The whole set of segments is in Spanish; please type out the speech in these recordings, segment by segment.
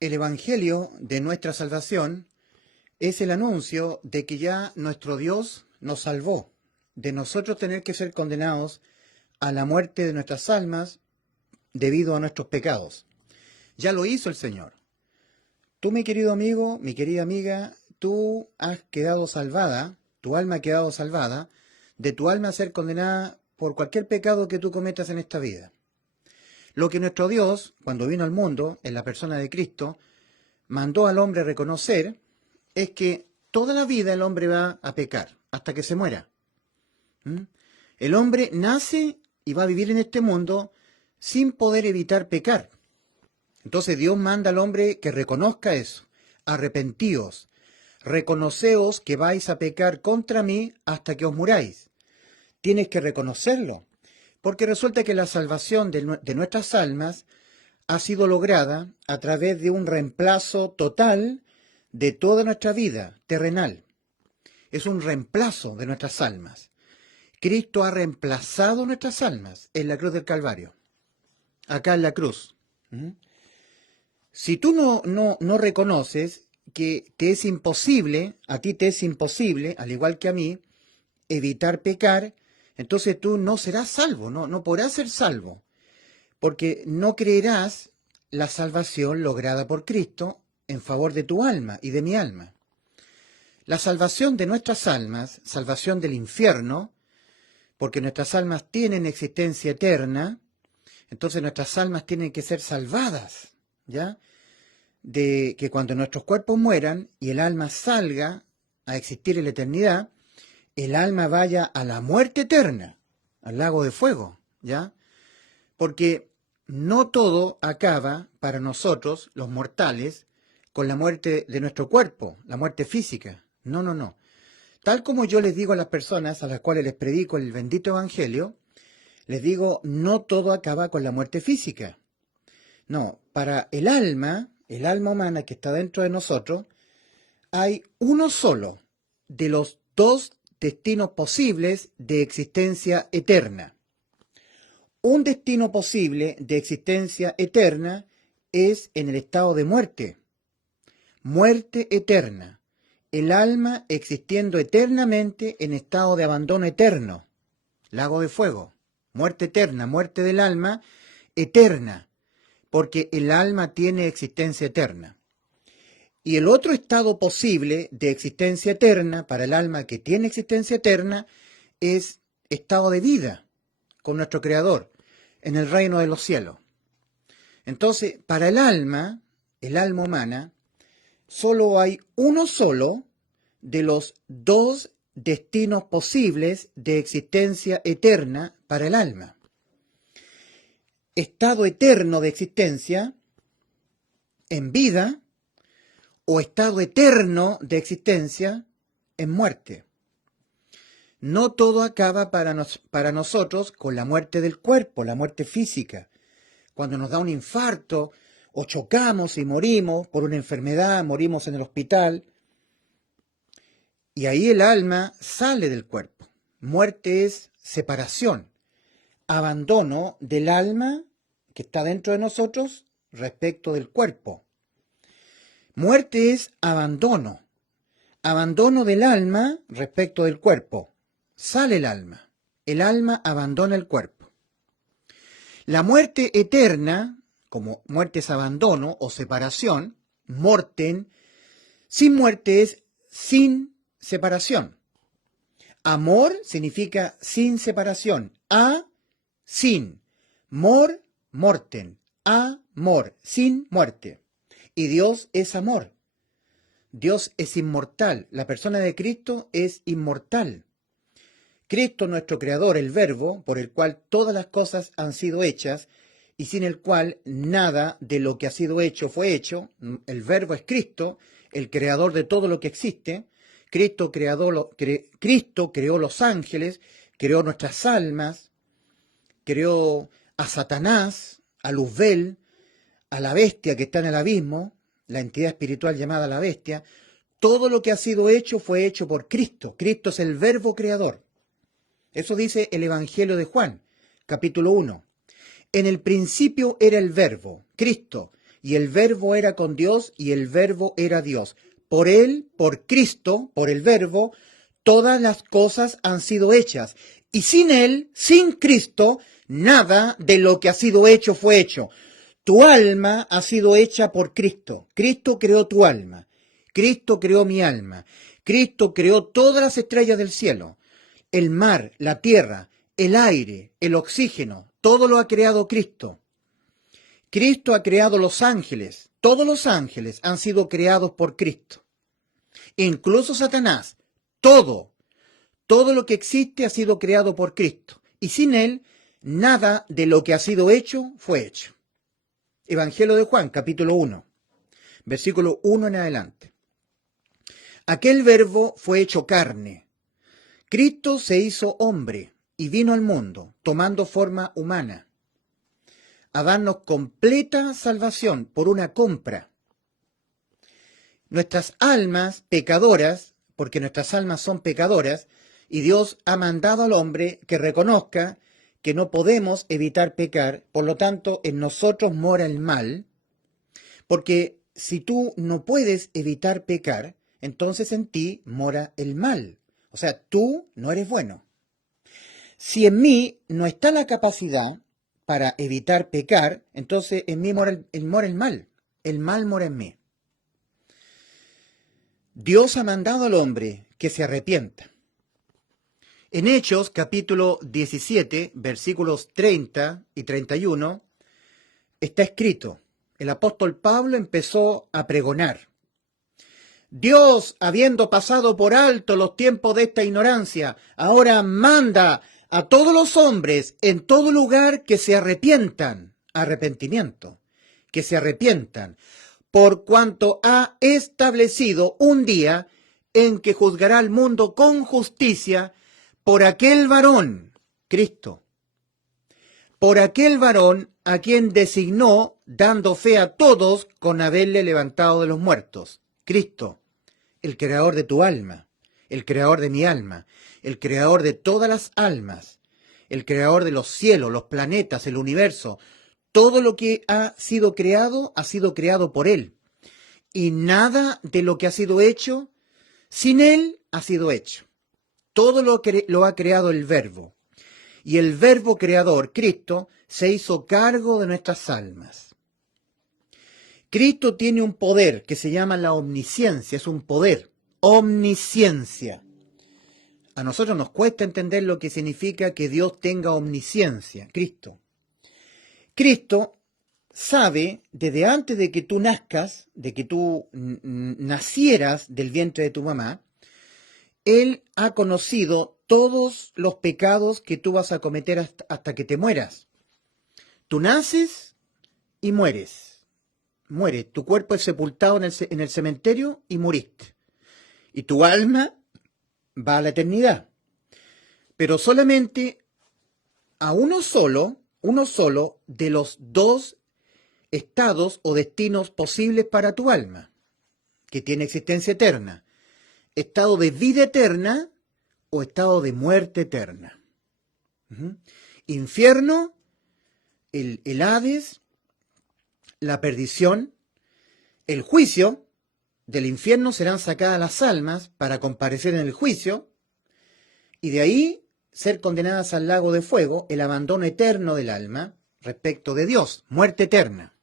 El Evangelio de nuestra salvación es el anuncio de que ya nuestro Dios nos salvó, de nosotros tener que ser condenados a la muerte de nuestras almas debido a nuestros pecados. Ya lo hizo el Señor. Tú, mi querido amigo, mi querida amiga, tú has quedado salvada, tu alma ha quedado salvada, de tu alma ser condenada por cualquier pecado que tú cometas en esta vida. Lo que nuestro Dios, cuando vino al mundo, en la persona de Cristo, mandó al hombre reconocer es que toda la vida el hombre va a pecar, hasta que se muera. El hombre nace y va a vivir en este mundo sin poder evitar pecar. Entonces Dios manda al hombre que reconozca eso. Arrepentíos, reconoceos que vais a pecar contra mí hasta que os muráis. Tienes que reconocerlo, porque resulta que la salvación de nuestras almas ha sido lograda a través de un reemplazo total de toda nuestra vida terrenal. Es un reemplazo de nuestras almas. Cristo ha reemplazado nuestras almas en la cruz del Calvario, acá en la cruz. Si tú no reconoces que te es imposible, a ti te es imposible, al igual que a mí, evitar pecar, entonces tú no serás salvo, no podrás ser salvo, porque no creerás la salvación lograda por Cristo en favor de tu alma y de mi alma. La salvación de nuestras almas, salvación del infierno, porque nuestras almas tienen existencia eterna, entonces nuestras almas tienen que ser salvadas, ¿ya? De que cuando nuestros cuerpos mueran y el alma salga a existir en la eternidad, el alma vaya a la muerte eterna, al lago de fuego, ¿ya? Porque no todo acaba para nosotros, los mortales, con la muerte de nuestro cuerpo, la muerte física. No. Tal como yo les digo a las personas a las cuales les predico el bendito Evangelio, les digo, no todo acaba con la muerte física. No, para el alma humana que está dentro de nosotros, hay uno solo de los dos destinos posibles de existencia eterna. Un destino posible de existencia eterna es en el estado de muerte. Muerte eterna. El alma existiendo eternamente en estado de abandono eterno. Lago de fuego. Muerte eterna, muerte del alma eterna. Porque el alma tiene existencia eterna. Y el otro estado posible de existencia eterna para el alma que tiene existencia eterna es estado de vida con nuestro Creador en el reino de los cielos. Entonces, para el alma humana, solo hay uno solo de los dos destinos posibles de existencia eterna para el alma. Estado eterno de existencia en vida o estado eterno de existencia en muerte. No todo acaba para nosotros con la muerte del cuerpo, la muerte física. Cuando nos da un infarto o chocamos y morimos por una enfermedad, morimos en el hospital, y ahí el alma sale del cuerpo. Muerte es separación, abandono del alma que está dentro de nosotros respecto del cuerpo. Muerte es abandono del alma respecto del cuerpo. Sale el alma abandona el cuerpo. La muerte eterna, como muerte es abandono o separación, morten, sin muerte es sin separación. Amor significa sin separación. Sin. Morten. Amor, sin muerte. Y Dios es amor. Dios es inmortal. La persona de Cristo es inmortal. Cristo, nuestro Creador, el Verbo, por el cual todas las cosas han sido hechas y sin el cual nada de lo que ha sido hecho fue hecho. El Verbo es Cristo, el Creador de todo lo que existe. Cristo creó los ángeles, creó nuestras almas, creó a Satanás, a Luzbel, a la bestia que está en el abismo, la entidad espiritual llamada la bestia. Todo lo que ha sido hecho fue hecho por Cristo. Cristo es el Verbo creador. Eso dice el Evangelio de Juan, capítulo 1. En el principio era el Verbo, Cristo, y el Verbo era con Dios, y el Verbo era Dios. Por Él, por Cristo, por el Verbo, todas las cosas han sido hechas. Y sin Él, sin Cristo, nada de lo que ha sido hecho fue hecho. Tu alma ha sido hecha por Cristo. Cristo creó tu alma. Cristo creó mi alma. Cristo creó todas las estrellas del cielo. El mar, la tierra, el aire, el oxígeno, todo lo ha creado Cristo. Cristo ha creado los ángeles. Todos los ángeles han sido creados por Cristo. Incluso Satanás, todo lo que existe ha sido creado por Cristo. Y sin Él, nada de lo que ha sido hecho fue hecho. Evangelio de Juan, capítulo 1, versículo 1 en adelante. Aquel Verbo fue hecho carne. Cristo se hizo hombre y vino al mundo, tomando forma humana, a darnos completa salvación por una compra. Nuestras almas pecadoras, porque nuestras almas son pecadoras, y Dios ha mandado al hombre que reconozca que no podemos evitar pecar, por lo tanto en nosotros mora el mal, porque si tú no puedes evitar pecar, entonces en ti mora el mal. O sea, tú no eres bueno. Si en mí no está la capacidad para evitar pecar, entonces en mí mora el mal. El mal mora en mí. Dios ha mandado al hombre que se arrepienta. En Hechos, capítulo 17, versículos 30 y 31, está escrito, el apóstol Pablo empezó a pregonar. Dios, habiendo pasado por alto los tiempos de esta ignorancia, ahora manda a todos los hombres en todo lugar que se arrepientan, arrepentimiento, que se arrepientan, por cuanto ha establecido un día en que juzgará al mundo con justicia por aquel varón, Cristo, por aquel varón a quien designó, dando fe a todos con haberle levantado de los muertos, Cristo, el creador de tu alma, el creador de mi alma, el creador de todas las almas, el creador de los cielos, los planetas, el universo. Todo lo que ha sido creado por Él. Y nada de lo que ha sido hecho, sin Él ha sido hecho. Todo lo ha creado el Verbo. Y el Verbo creador, Cristo, se hizo cargo de nuestras almas. Cristo tiene un poder que se llama la omnisciencia, es un poder, omnisciencia. A nosotros nos cuesta entender lo que significa que Dios tenga omnisciencia, Cristo. Cristo sabe desde antes de que tú nazcas, de que tú nacieras del vientre de tu mamá, Él ha conocido todos los pecados que tú vas a cometer hasta que te mueras. Tú naces y mueres. Mueres, tu cuerpo es sepultado en el cementerio y moriste. Y tu alma va a la eternidad. Pero solamente a uno solo de los dos estados o destinos posibles para tu alma, que tiene existencia eterna. Estado de vida eterna o estado de muerte eterna. Infierno, el Hades, la perdición, el juicio. Del infierno serán sacadas las almas para comparecer en el juicio, y de ahí ser condenadas al lago de fuego, el abandono eterno del alma respecto de Dios, muerte eterna.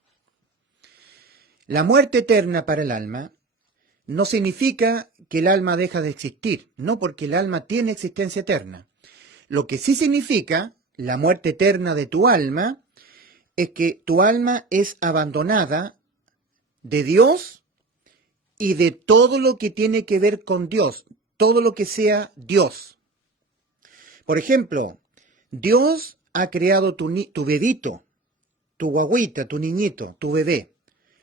La muerte eterna para el alma no significa que el alma deja de existir, no, porque el alma tiene existencia eterna. Lo que sí significa la muerte eterna de tu alma es que tu alma es abandonada de Dios y de todo lo que tiene que ver con Dios, todo lo que sea Dios. Por ejemplo, Dios ha creado tu bebito, tu guagüita, tu niñito, tu bebé.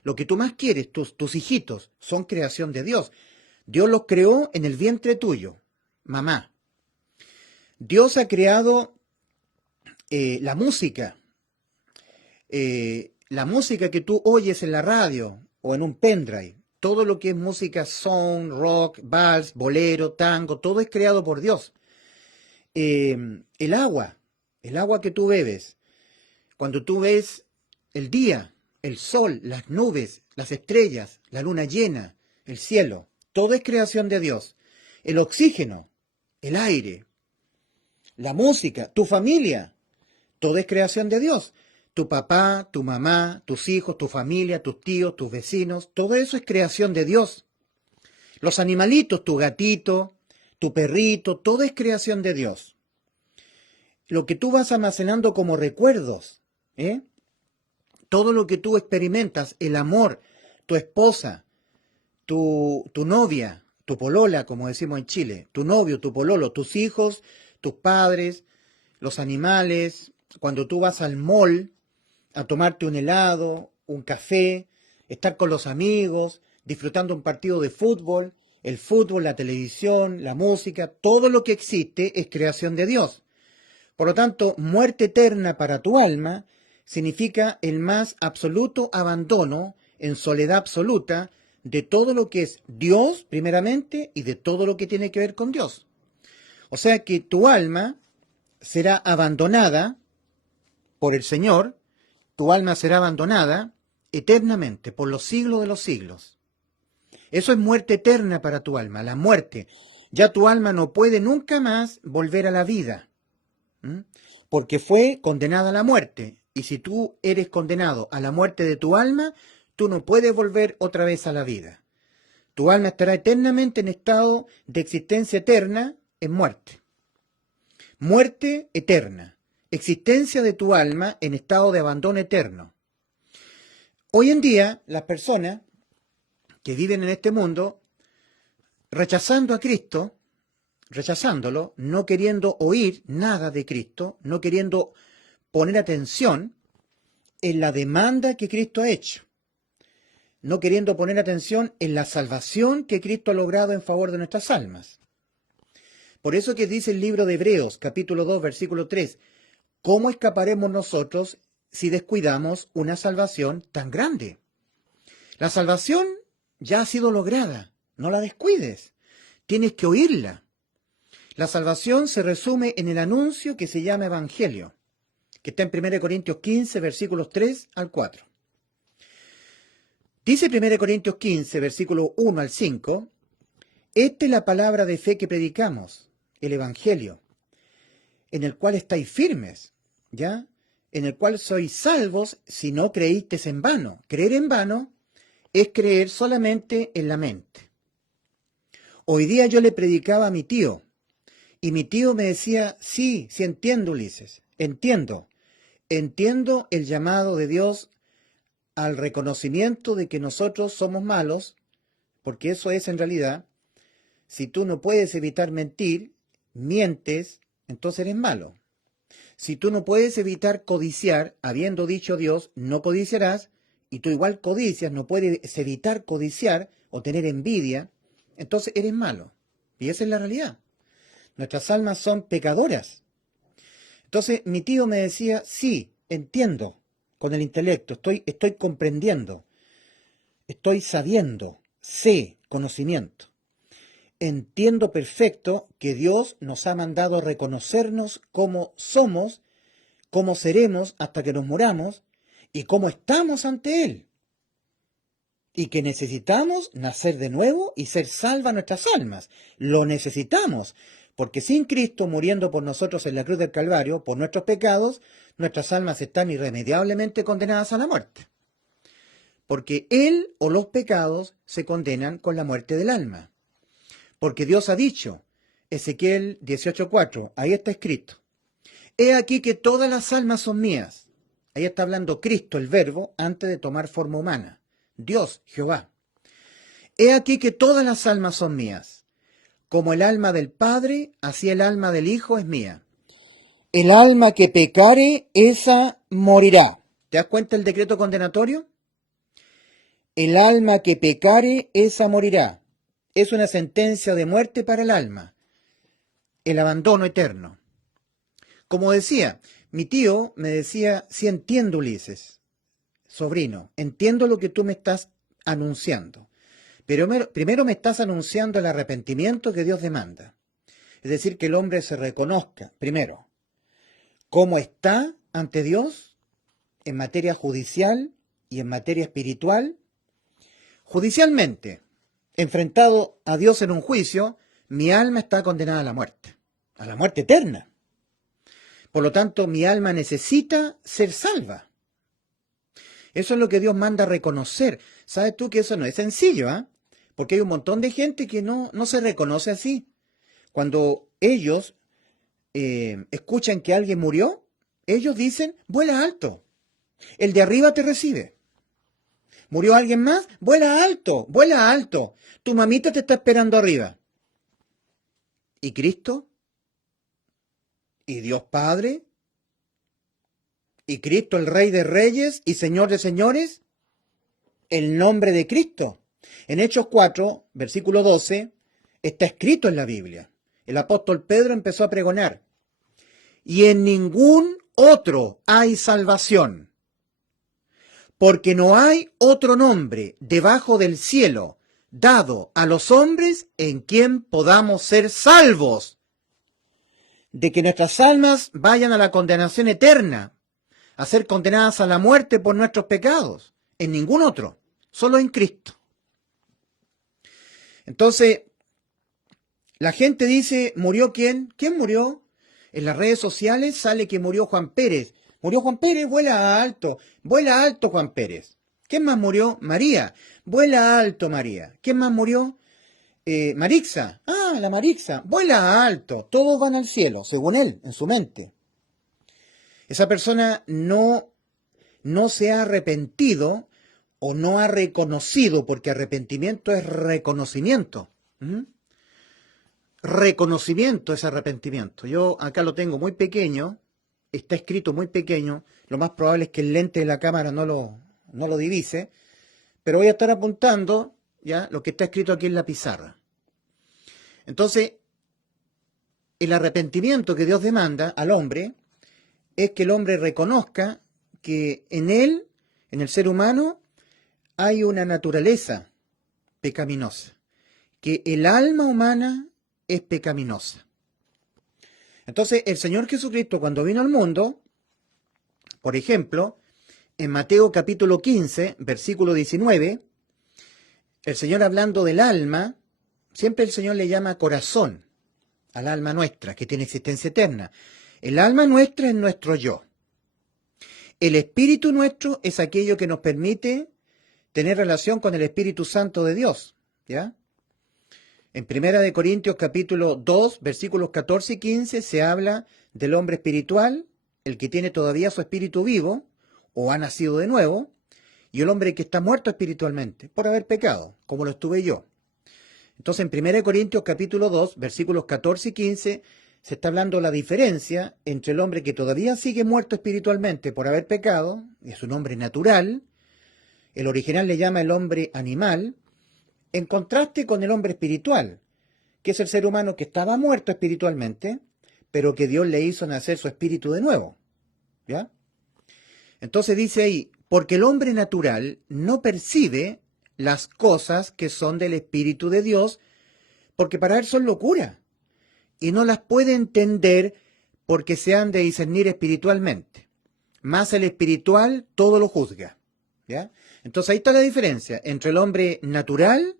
Lo que tú más quieres, tus hijitos, son creación de Dios. Dios los creó en el vientre tuyo, mamá. Dios ha creado la música. La música que tú oyes en la radio o en un pendrive, todo lo que es música soul, rock, vals, bolero, tango, todo es creado por Dios. El agua que tú bebes, cuando tú ves el día, el sol, las nubes, las estrellas, la luna llena, el cielo, todo es creación de Dios. El oxígeno, el aire, la música, tu familia, todo es creación de Dios. Tu papá, tu mamá, tus hijos, tu familia, tus tíos, tus vecinos, todo eso es creación de Dios. Los animalitos, tu gatito, tu perrito, todo es creación de Dios. Lo que tú vas almacenando como recuerdos, todo lo que tú experimentas, el amor, tu esposa, tu novia, tu polola, como decimos en Chile, tu novio, tu pololo, tus hijos, tus padres, los animales, cuando tú vas al mall a tomarte un helado, un café, estar con los amigos, disfrutando un partido de fútbol, el fútbol, la televisión, la música, todo lo que existe es creación de Dios. Por lo tanto, muerte eterna para tu alma significa el más absoluto abandono, en soledad absoluta, de todo lo que es Dios, primeramente, y de todo lo que tiene que ver con Dios. O sea que tu alma será abandonada por el Señor, tu alma será abandonada eternamente, por los siglos de los siglos. Eso es muerte eterna para tu alma, la muerte. Ya tu alma no puede nunca más volver a la vida, porque fue condenada a la muerte. Y si tú eres condenado a la muerte de tu alma, tú no puedes volver otra vez a la vida. Tu alma estará eternamente en estado de existencia eterna en muerte. Muerte eterna. Existencia de tu alma en estado de abandono eterno. Hoy en día, las personas que viven en este mundo, rechazando a Cristo, rechazándolo, no queriendo oír nada de Cristo, no queriendo poner atención en la demanda que Cristo ha hecho, no queriendo poner atención en la salvación que Cristo ha logrado en favor de nuestras almas. Por eso que dice el libro de Hebreos, capítulo 2, versículo 3, ¿cómo escaparemos nosotros si descuidamos una salvación tan grande? La salvación ya ha sido lograda, no la descuides, tienes que oírla. La salvación se resume en el anuncio que se llama Evangelio, que está en 1 Corintios 15, versículos 3 al 4. Dice 1 Corintios 15, versículos 1 al 5, esta es la palabra de fe que predicamos, el Evangelio, en el cual estáis firmes, ¿ya? En el cual sois salvos si no creísteis en vano. Creer en vano es creer solamente en la mente. Hoy día yo le predicaba a mi tío, y mi tío me decía, sí entiendo, Ulises, entiendo el llamado de Dios al reconocimiento de que nosotros somos malos, porque eso es en realidad, si tú no puedes evitar mentir, mientes, entonces eres malo. Si tú no puedes evitar codiciar, habiendo dicho Dios, no codiciarás, y tú igual codicias, no puedes evitar codiciar o tener envidia, entonces eres malo. Y esa es la realidad. Nuestras almas son pecadoras. Entonces mi tío me decía, sí, entiendo con el intelecto, estoy comprendiendo, estoy sabiendo, sé, conocimiento. Entiendo perfecto que Dios nos ha mandado a reconocernos como somos, cómo seremos hasta que nos muramos y cómo estamos ante Él. Y que necesitamos nacer de nuevo y ser salvas nuestras almas. Lo necesitamos, porque sin Cristo muriendo por nosotros en la cruz del Calvario, por nuestros pecados, nuestras almas están irremediablemente condenadas a la muerte. Porque Él o los pecados se condenan con la muerte del alma. Porque Dios ha dicho, Ezequiel 18:4, ahí está escrito, he aquí que todas las almas son mías. Ahí está hablando Cristo, el Verbo, antes de tomar forma humana. Dios, Jehová. He aquí que todas las almas son mías. Como el alma del Padre, así el alma del Hijo es mía. El alma que pecare, esa morirá. ¿Te das cuenta el decreto condenatorio? El alma que pecare, esa morirá. Es una sentencia de muerte para el alma. El abandono eterno. Como decía, mi tío me decía, sí entiendo, Ulises, sobrino, entiendo lo que tú me estás anunciando. Pero primero me estás anunciando el arrepentimiento que Dios demanda. Es decir, que el hombre se reconozca, primero, cómo está ante Dios en materia judicial y en materia espiritual, judicialmente, enfrentado a Dios en un juicio, mi alma está condenada a la muerte eterna. Por lo tanto, mi alma necesita ser salva. Eso es lo que Dios manda a reconocer. ¿Sabes tú que eso no es sencillo, ¿ah? Porque hay un montón de gente que no se reconoce así. Cuando ellos escuchan que alguien murió, ellos dicen, vuela alto. El de arriba te recibe. ¿Murió alguien más? Vuela alto, vuela alto. Tu mamita te está esperando arriba. ¿Y Cristo? ¿Y Dios Padre? ¿Y Cristo el Rey de Reyes y Señor de Señores? El nombre de Cristo. En Hechos 4, versículo 12, está escrito en la Biblia. El apóstol Pedro empezó a pregonar. Y en ningún otro hay salvación, porque no hay otro nombre debajo del cielo dado a los hombres en quien podamos ser salvos, de que nuestras almas vayan a la condenación eterna, a ser condenadas a la muerte por nuestros pecados. En ningún otro, solo en Cristo. Entonces, la gente dice, ¿murió quién? ¿Quién murió? En las redes sociales sale que murió Juan Pérez. Murió Juan Pérez, vuela alto Juan Pérez. ¿Quién más murió? María, vuela alto María. ¿Quién más murió? Marixa, la Marixa, vuela alto. Todos van al cielo, según él, en su mente. Esa persona no se ha arrepentido o no ha reconocido, porque arrepentimiento es reconocimiento. Reconocimiento es arrepentimiento. Yo acá lo tengo muy pequeño, está escrito muy pequeño, lo más probable es que el lente de la cámara no lo divise, pero voy a estar apuntando ya lo que está escrito aquí en la pizarra. Entonces, el arrepentimiento que Dios demanda al hombre es que el hombre reconozca que en él, en el ser humano, hay una naturaleza pecaminosa, que el alma humana es pecaminosa. Entonces, el Señor Jesucristo, cuando vino al mundo, por ejemplo, en Mateo capítulo 15, versículo 19, el Señor hablando del alma, siempre el Señor le llama corazón al alma nuestra, que tiene existencia eterna. El alma nuestra es nuestro yo. El espíritu nuestro es aquello que nos permite tener relación con el Espíritu Santo de Dios, ¿ya? En 1 Corintios capítulo 2, versículos 14 y 15, se habla del hombre espiritual, el que tiene todavía su espíritu vivo, o ha nacido de nuevo, y el hombre que está muerto espiritualmente, por haber pecado, como lo estuve yo. Entonces, en 1 Corintios capítulo 2, versículos 14 y 15, se está hablando la diferencia entre el hombre que todavía sigue muerto espiritualmente por haber pecado, y es un hombre natural, el original le llama el hombre animal, en contraste con el hombre espiritual, que es el ser humano que estaba muerto espiritualmente, pero que Dios le hizo nacer su espíritu de nuevo. ¿Ya? Entonces dice ahí, porque el hombre natural no percibe las cosas que son del Espíritu de Dios, porque para él son locura, y no las puede entender porque se han de discernir espiritualmente. Más el espiritual todo lo juzga. ¿Ya? Entonces ahí está la diferencia entre el hombre natural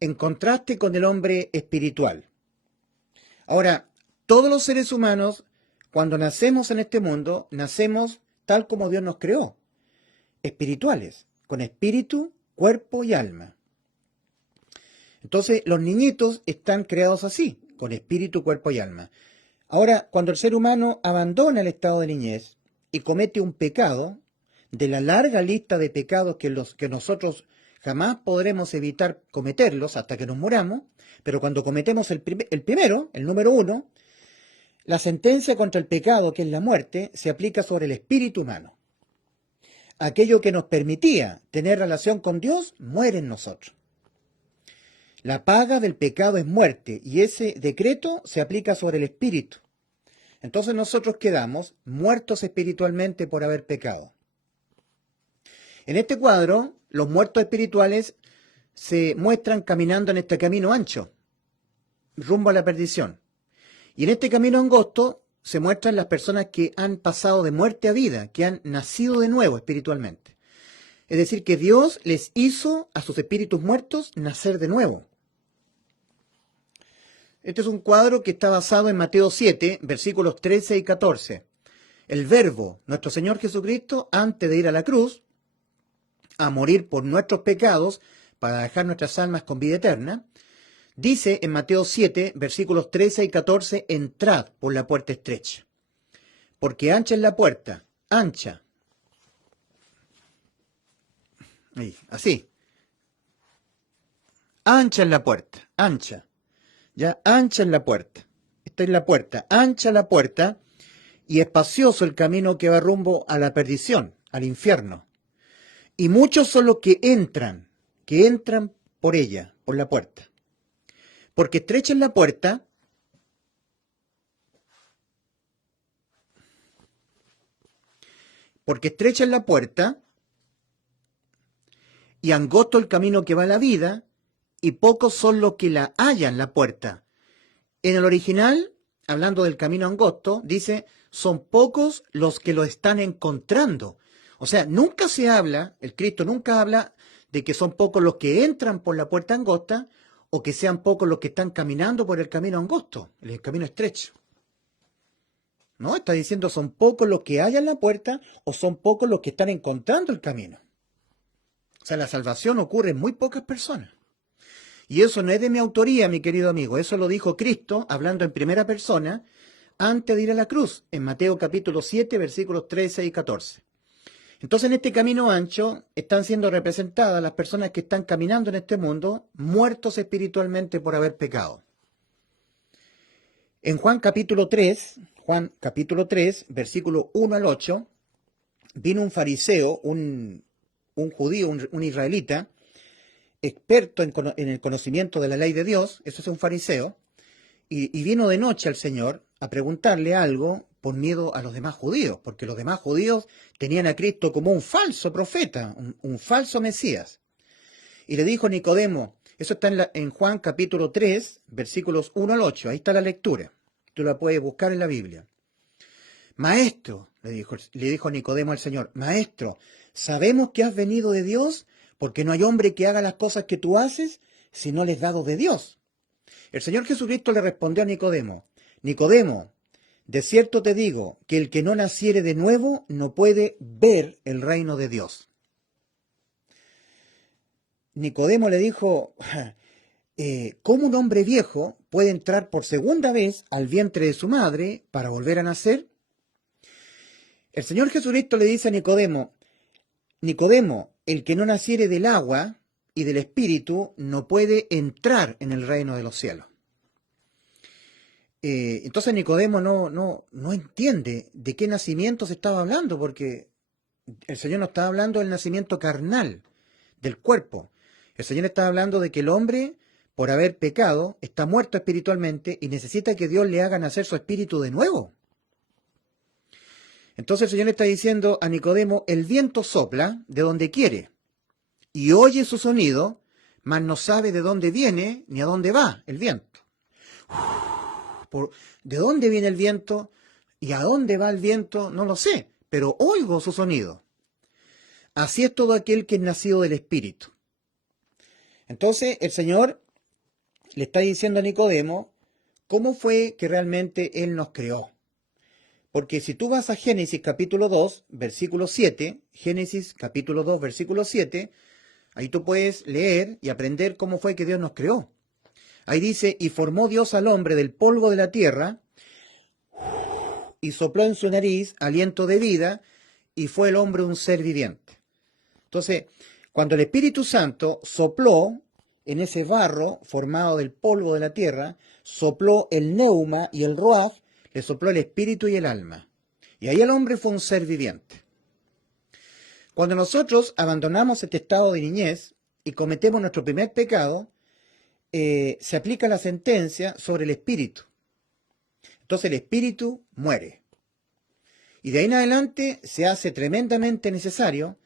en contraste con el hombre espiritual. Ahora, todos los seres humanos, cuando nacemos en este mundo, nacemos tal como Dios nos creó, espirituales, con espíritu, cuerpo y alma. Entonces, los niñitos están creados así, con espíritu, cuerpo y alma. Ahora, cuando el ser humano abandona el estado de niñez y comete un pecado, de la larga lista de pecados que nosotros jamás podremos evitar cometerlos hasta que nos muramos, pero cuando cometemos el primero, el número 1, la sentencia contra el pecado, que es la muerte, se aplica sobre el espíritu humano. Aquello que nos permitía tener relación con Dios, muere en nosotros. La paga del pecado es muerte, y ese decreto se aplica sobre el espíritu. Entonces nosotros quedamos muertos espiritualmente por haber pecado. En este cuadro, los muertos espirituales se muestran caminando en este camino ancho, rumbo a la perdición. Y en este camino angosto se muestran las personas que han pasado de muerte a vida, que han nacido de nuevo espiritualmente. Es decir, que Dios les hizo a sus espíritus muertos nacer de nuevo. Este es un cuadro que está basado en Mateo 7, versículos 13 y 14. El Verbo, nuestro Señor Jesucristo, antes de ir a la cruz, a morir por nuestros pecados, para dejar nuestras almas con vida eterna, dice en Mateo 7, versículos 13 y 14, entrad por la puerta estrecha. Porque ancha es la puerta, ancha. Ahí, así. Ancha es la puerta, ancha. Ya, ancha es la puerta. Esta es la puerta, ancha la puerta y espacioso el camino que va rumbo a la perdición, al infierno. Y muchos son los que entran por ella, por la puerta. Porque estrecha es la puerta y angosto el camino que va a la vida, y pocos son los que la hallan la puerta. En el original, hablando del camino angosto, dice, son pocos los que lo están encontrando. O sea, nunca se habla, el Cristo nunca habla de que son pocos los que entran por la puerta angosta, o que sean pocos los que están caminando por el camino angosto, el camino estrecho. No, está diciendo son pocos los que hallan la puerta, o son pocos los que están encontrando el camino. O sea, la salvación ocurre en muy pocas personas. Y eso no es de mi autoría, mi querido amigo. Eso lo dijo Cristo, hablando en primera persona, antes de ir a la cruz, en Mateo capítulo 7, versículos 13 y 14. Entonces, en este camino ancho están siendo representadas las personas que están caminando en este mundo, muertos espiritualmente por haber pecado. En Juan capítulo 3, versículo 1 al 8, vino un fariseo, un judío, un israelita, experto en el conocimiento de la ley de Dios, eso es un fariseo, y vino de noche al Señor a preguntarle algo por miedo a los demás judíos, porque los demás judíos tenían a Cristo como un falso profeta, un falso Mesías. Y le dijo Nicodemo, eso está en Juan capítulo 3, versículos 1 al 8, ahí está la lectura, tú la puedes buscar en la Biblia. Maestro, le dijo Nicodemo al Señor, Maestro, sabemos que has venido de Dios, porque no hay hombre que haga las cosas que tú haces si no les dado de Dios. El Señor Jesucristo le respondió a Nicodemo, Nicodemo, de cierto te digo que el que no naciere de nuevo no puede ver el reino de Dios. Nicodemo le dijo, ¿cómo un hombre viejo puede entrar por segunda vez al vientre de su madre para volver a nacer? El Señor Jesucristo le dice a Nicodemo, Nicodemo, el que no naciere del agua y del Espíritu no puede entrar en el reino de los cielos. Entonces Nicodemo no entiende de qué nacimiento se estaba hablando, porque el Señor no estaba hablando del nacimiento carnal, del cuerpo. El Señor estaba hablando de que el hombre, por haber pecado, está muerto espiritualmente y necesita que Dios le haga nacer su espíritu de nuevo. Entonces el Señor está diciendo a Nicodemo, el viento sopla de donde quiere y oye su sonido, mas no sabe de dónde viene ni a dónde va el viento. ¿De dónde viene el viento y a dónde va el viento? No lo sé, pero oigo su sonido. Así es todo aquel que es nacido del Espíritu. Entonces el Señor le está diciendo a Nicodemo cómo fue que realmente Él nos creó. Porque si tú vas a Génesis capítulo 2, versículo 7, Génesis capítulo 2, versículo 7, ahí tú puedes leer y aprender cómo fue que Dios nos creó. Ahí dice, y formó Dios al hombre del polvo de la tierra, y sopló en su nariz aliento de vida, y fue el hombre un ser viviente. Entonces, cuando el Espíritu Santo sopló en ese barro formado del polvo de la tierra, sopló el neuma y el ruaj, le sopló el espíritu y el alma. Y ahí el hombre fue un ser viviente. Cuando nosotros abandonamos este estado de niñez y cometemos nuestro primer pecado, se aplica la sentencia sobre el espíritu. Entonces el espíritu muere. Y de ahí en adelante se hace tremendamente necesario,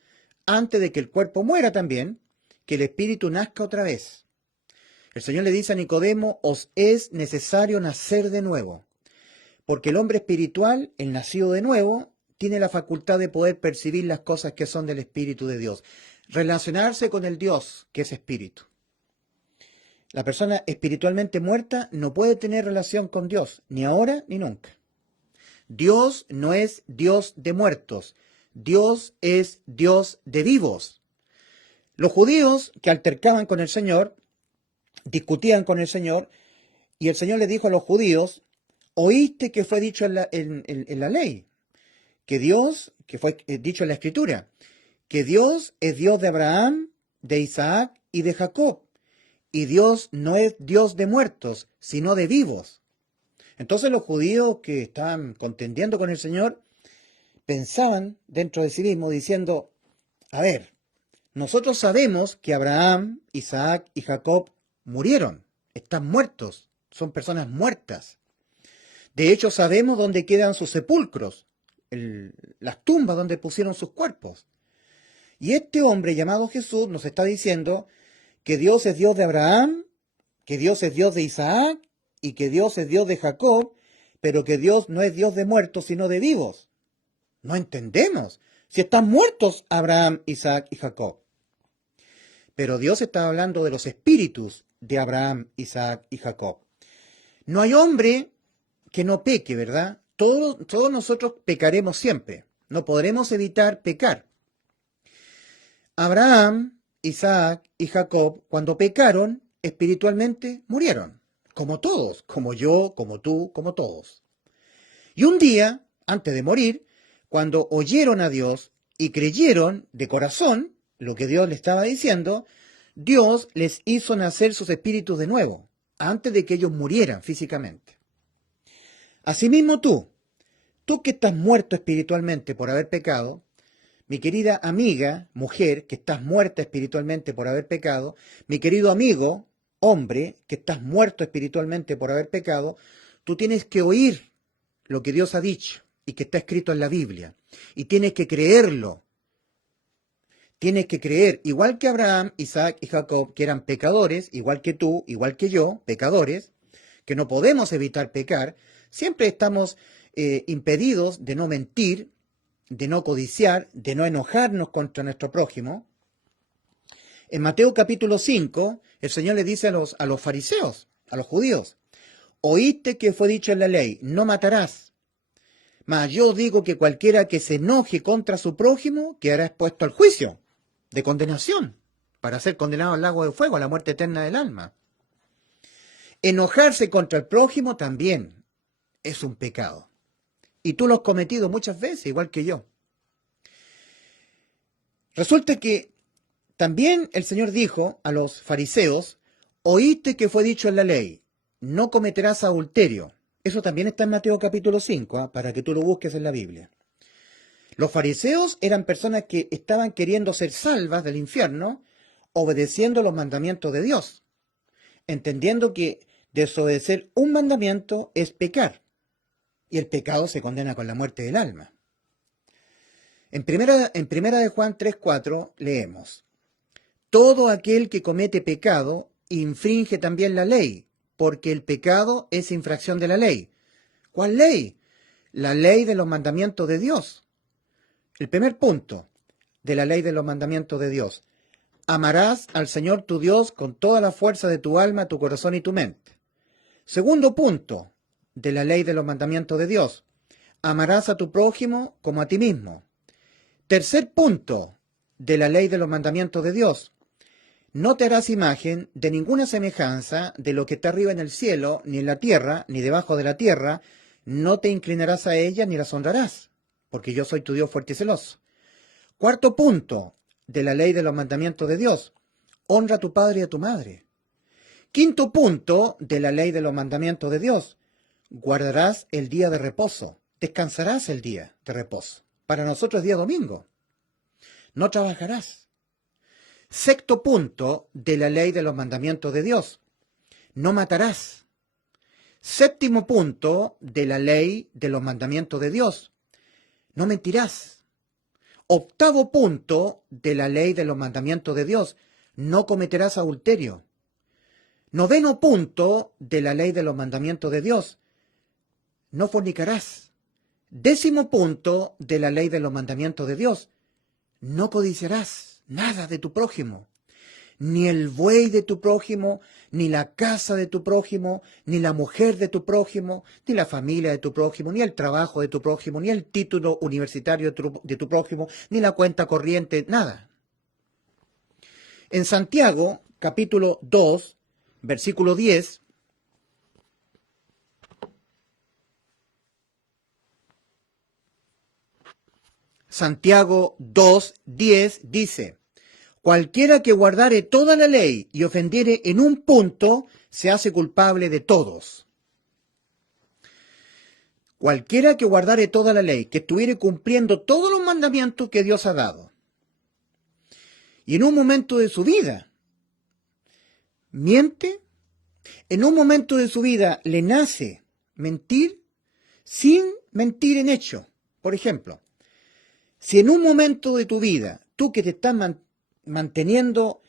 antes de que el cuerpo muera también, que el espíritu nazca otra vez. El Señor le dice a Nicodemo, os es necesario nacer de nuevo. Porque el hombre espiritual, el nacido de nuevo, tiene la facultad de poder percibir las cosas que son del Espíritu de Dios, relacionarse con el Dios que es Espíritu. La persona espiritualmente muerta no puede tener relación con Dios, ni ahora ni nunca. Dios no es Dios de muertos, Dios es Dios de vivos. Los judíos que altercaban con el Señor, discutían con el Señor, y el Señor les dijo a los judíos: oíste que fue dicho en la ley, que Dios, que fue dicho en la Escritura, que Dios es Dios de Abraham, de Isaac y de Jacob, y Dios no es Dios de muertos, sino de vivos. Entonces los judíos que estaban contendiendo con el Señor pensaban dentro de sí mismos diciendo: a ver, nosotros sabemos que Abraham, Isaac y Jacob murieron, están muertos, son personas muertas. De hecho, sabemos dónde quedan sus sepulcros, las tumbas donde pusieron sus cuerpos. Y este hombre llamado Jesús nos está diciendo que Dios es Dios de Abraham, que Dios es Dios de Isaac y que Dios es Dios de Jacob, pero que Dios no es Dios de muertos, sino de vivos. No entendemos. Si están muertos Abraham, Isaac y Jacob. Pero Dios está hablando de los espíritus de Abraham, Isaac y Jacob. No hay hombre que no peque, ¿verdad? Todos nosotros pecaremos siempre. No podremos evitar pecar. Abraham, Isaac y Jacob, cuando pecaron, espiritualmente murieron. Como todos, como yo, como tú, como todos. Y un día, antes de morir, cuando oyeron a Dios y creyeron de corazón lo que Dios les estaba diciendo, Dios les hizo nacer sus espíritus de nuevo, antes de que ellos murieran físicamente. Asimismo tú que estás muerto espiritualmente por haber pecado, mi querida amiga, mujer, que estás muerta espiritualmente por haber pecado, mi querido amigo, hombre, que estás muerto espiritualmente por haber pecado, tú tienes que oír lo que Dios ha dicho y que está escrito en la Biblia. Y tienes que creerlo. Tienes que creer, igual que Abraham, Isaac y Jacob, que eran pecadores, igual que tú, igual que yo, pecadores, que no podemos evitar pecar, siempre estamos impedidos de no mentir, de no codiciar, de no enojarnos contra nuestro prójimo. En Mateo capítulo 5, el Señor le dice a los fariseos, a los judíos: oíste que fue dicho en la ley, no matarás. Mas yo digo que cualquiera que se enoje contra su prójimo quedará expuesto al juicio de condenación, para ser condenado al lago de fuego, a la muerte eterna del alma. Enojarse contra el prójimo también es un pecado. Y tú lo has cometido muchas veces, igual que yo. Resulta que también el Señor dijo a los fariseos: oíste que fue dicho en la ley, no cometerás adulterio. Eso también está en Mateo capítulo 5, para que tú lo busques en la Biblia. Los fariseos eran personas que estaban queriendo ser salvas del infierno, obedeciendo los mandamientos de Dios, entendiendo que desobedecer un mandamiento es pecar, y el pecado se condena con la muerte del alma. En primera de Juan 3:4 leemos: todo aquel que comete pecado infringe también la ley, porque el pecado es infracción de la ley. ¿Cuál ley? La ley de los mandamientos de Dios. El primer punto de la ley de los mandamientos de Dios: amarás al Señor tu Dios con toda la fuerza de tu alma, tu corazón y tu mente. Segundo punto de la ley de los mandamientos de Dios: amarás a tu prójimo como a ti mismo. Tercer punto de la ley de los mandamientos de Dios: no te harás imagen de ninguna semejanza de lo que está arriba en el cielo, ni en la tierra, ni debajo de la tierra. No te inclinarás a ella ni las honrarás, porque yo soy tu Dios fuerte y celoso. Cuarto punto de la ley de los mandamientos de Dios: honra a tu padre y a tu madre. Quinto punto de la ley de los mandamientos de Dios: guardarás el día de reposo, descansarás el día de reposo. Para nosotros es día domingo. No trabajarás. Sexto punto de la ley de los mandamientos de Dios: no matarás. Séptimo punto de la ley de los mandamientos de Dios: no mentirás. Octavo punto de la ley de los mandamientos de Dios: no cometerás adulterio. Noveno punto de la ley de los mandamientos de Dios: no fornicarás. 10º punto de la ley de los mandamientos de Dios. No codiciarás nada de tu prójimo. Ni el buey de tu prójimo, ni la casa de tu prójimo, ni la mujer de tu prójimo, ni la familia de tu prójimo, ni el trabajo de tu prójimo, ni el título universitario de tu prójimo, ni la cuenta corriente, nada. En Santiago, capítulo 2, versículo 10, Santiago 2, 10 dice: cualquiera que guardare toda la ley y ofendiere en un punto, se hace culpable de todos. Cualquiera que guardare toda la ley, que estuviere cumpliendo todos los mandamientos que Dios ha dado, y en un momento de su vida miente, en un momento de su vida le nace mentir, sin mentir en hecho. Por ejemplo, si en un momento de tu vida, tú que te estás manteniendo,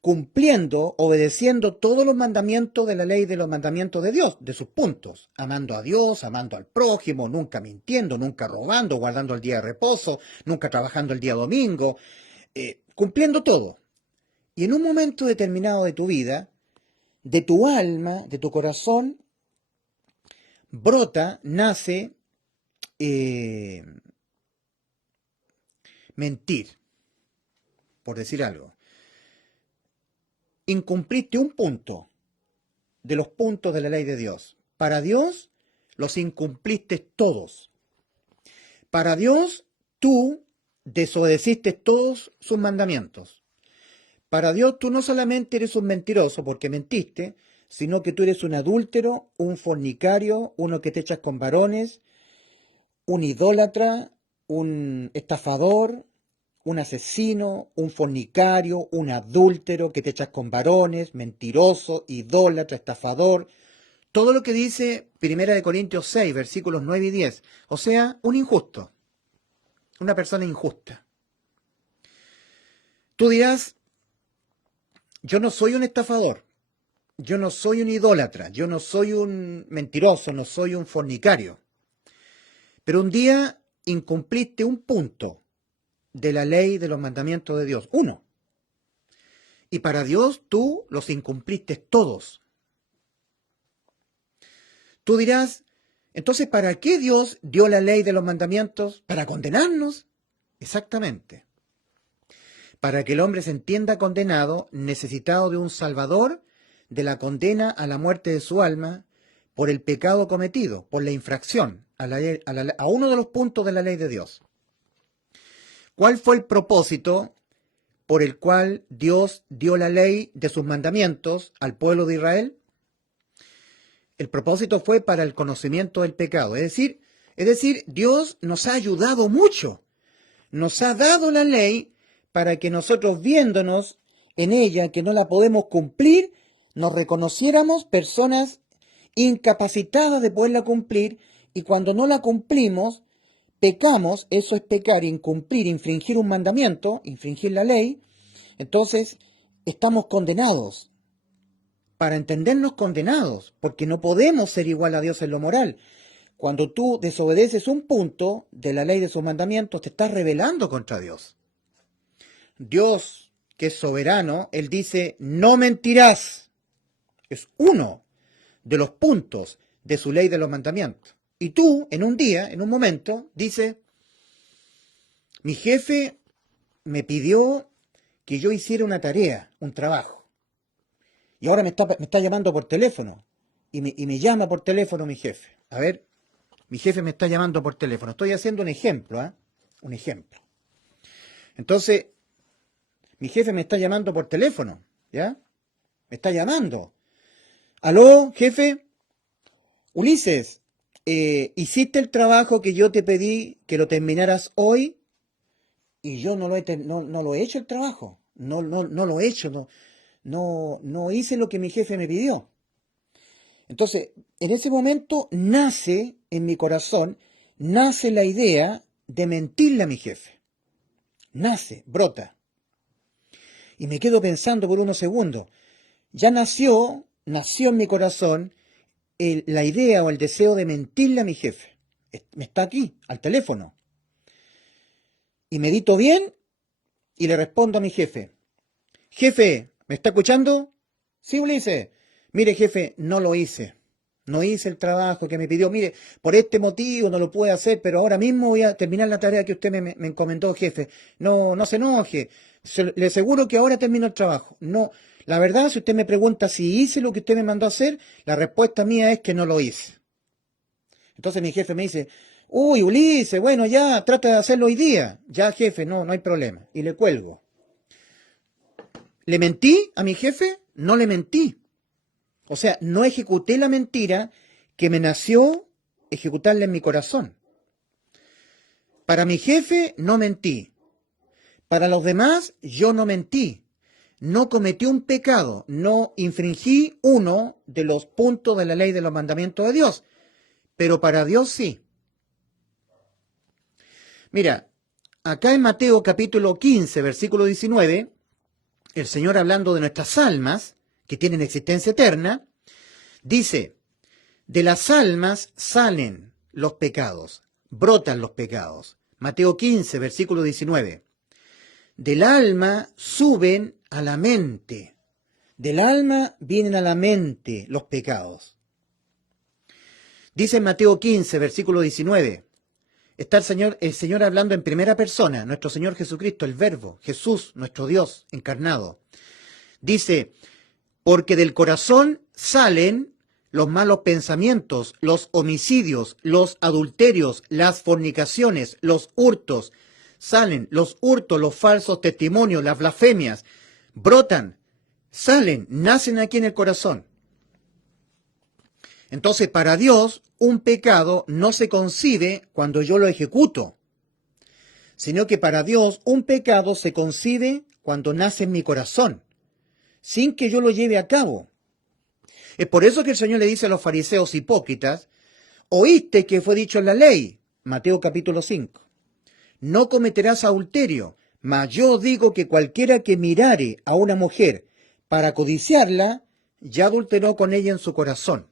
cumpliendo, obedeciendo todos los mandamientos de la ley de los mandamientos de Dios, de sus puntos, amando a Dios, amando al prójimo, nunca mintiendo, nunca robando, guardando el día de reposo, nunca trabajando el día domingo, cumpliendo todo. Y en un momento determinado de tu vida, de tu alma, de tu corazón, brota, nace mentir, por decir algo. Incumpliste un punto de los puntos de la ley de Dios. Para Dios los incumpliste todos. Para Dios tú desobedeciste todos sus mandamientos. Para Dios tú no solamente eres un mentiroso porque mentiste, sino que tú eres un adúltero, un fornicario, uno que te echas con varones, un idólatra, un estafador, un asesino, un fornicario, un adúltero, que te echas con varones, mentiroso, idólatra, estafador. Todo lo que dice 1 Corintios 6, versículos 9 y 10. O sea, un injusto, una persona injusta. Tú dirás: yo no soy un estafador, yo no soy un idólatra, yo no soy un mentiroso, no soy un fornicario. Pero un día incumpliste un punto de la ley de los mandamientos de Dios, uno. Y para Dios tú los incumpliste todos. Tú dirás: entonces, ¿para qué Dios dio la ley de los mandamientos? ¿Para condenarnos? Exactamente. Para que el hombre se entienda condenado, necesitado de un Salvador, de la condena a la muerte de su alma, por el pecado cometido, por la infracción a uno de los puntos de la ley de Dios. ¿Cuál fue el propósito por el cual Dios dio la ley de sus mandamientos al pueblo de Israel? El propósito fue para el conocimiento del pecado. Es decir, Dios nos ha ayudado mucho. Nos ha dado la ley para que nosotros, viéndonos en ella, que no la podemos cumplir, nos reconociéramos personas incapacitadas de poderla cumplir, y cuando no la cumplimos, pecamos. Eso es pecar, incumplir, infringir un mandamiento, infringir la ley. Entonces, estamos condenados. Para entendernos condenados, porque no podemos ser igual a Dios en lo moral. Cuando tú desobedeces un punto de la ley de sus mandamientos, te estás rebelando contra Dios. Dios, que es soberano, Él dice: no mentirás. Es uno de los puntos de su ley de los mandamientos. Y tú, en un día, en un momento, dices: mi jefe me pidió que yo hiciera una tarea, un trabajo. Y ahora me está llamando por teléfono. Y me llama por teléfono mi jefe. A ver, mi jefe me está llamando por teléfono. Estoy haciendo un ejemplo, ¿eh? Un ejemplo. Entonces, mi jefe me está llamando por teléfono, ¿ya? Me está llamando. ¿Aló, jefe? Ulises, ¿hiciste el trabajo que yo te pedí que lo terminaras hoy? Y yo no lo he hecho el trabajo. No lo he hecho. No hice lo que mi jefe me pidió. Entonces, en ese momento nace en mi corazón, nace la idea de mentirle a mi jefe. Nace, brota. Y me quedo pensando por unos segundos. Ya nació en mi corazón la idea o el deseo de mentirle a mi jefe. me está aquí, al teléfono. Y medito bien y le respondo a mi jefe. Jefe, ¿me está escuchando? Sí, Ulises. Mire, jefe, no lo hice. No hice el trabajo que me pidió. Mire, por este motivo no lo pude hacer, pero ahora mismo voy a terminar la tarea que usted me encomendó, jefe. No se enoje. Le aseguro que ahora termino el trabajo. No, la verdad, si usted me pregunta si hice lo que usted me mandó a hacer, la respuesta mía es que no lo hice. Entonces mi jefe me dice, uy, Ulises, bueno, ya, trata de hacerlo hoy día. Ya, jefe, no hay problema. Y le cuelgo. ¿Le mentí a mi jefe? No le mentí. O sea, no ejecuté la mentira que me nació ejecutarla en mi corazón. Para mi jefe no mentí. Para los demás yo no mentí. No cometí un pecado. No infringí uno de los puntos de la ley de los mandamientos de Dios. Pero para Dios sí. Mira, acá en Mateo capítulo 15, versículo 19, el Señor hablando de nuestras almas, que tienen existencia eterna, dice, de las almas salen los pecados, brotan los pecados. Mateo 15, versículo 19. Del alma suben a la mente. Del alma vienen a la mente los pecados. Dice en Mateo 15, versículo 19. Está el Señor hablando en primera persona, nuestro Señor Jesucristo, el Verbo, Jesús, nuestro Dios encarnado. Dice, porque del corazón salen los malos pensamientos, los homicidios, los adulterios, las fornicaciones, los hurtos. Salen los hurtos, los falsos testimonios, las blasfemias. Brotan, salen, nacen aquí en el corazón. Entonces, para Dios, un pecado no se concibe cuando yo lo ejecuto, sino que para Dios un pecado se concibe cuando nace en mi corazón, sin que yo lo lleve a cabo. Es por eso que el Señor le dice a los fariseos hipócritas, oíste que fue dicho en la ley, Mateo capítulo 5, no cometerás adulterio, mas yo digo que cualquiera que mirare a una mujer para codiciarla, ya adulteró con ella en su corazón.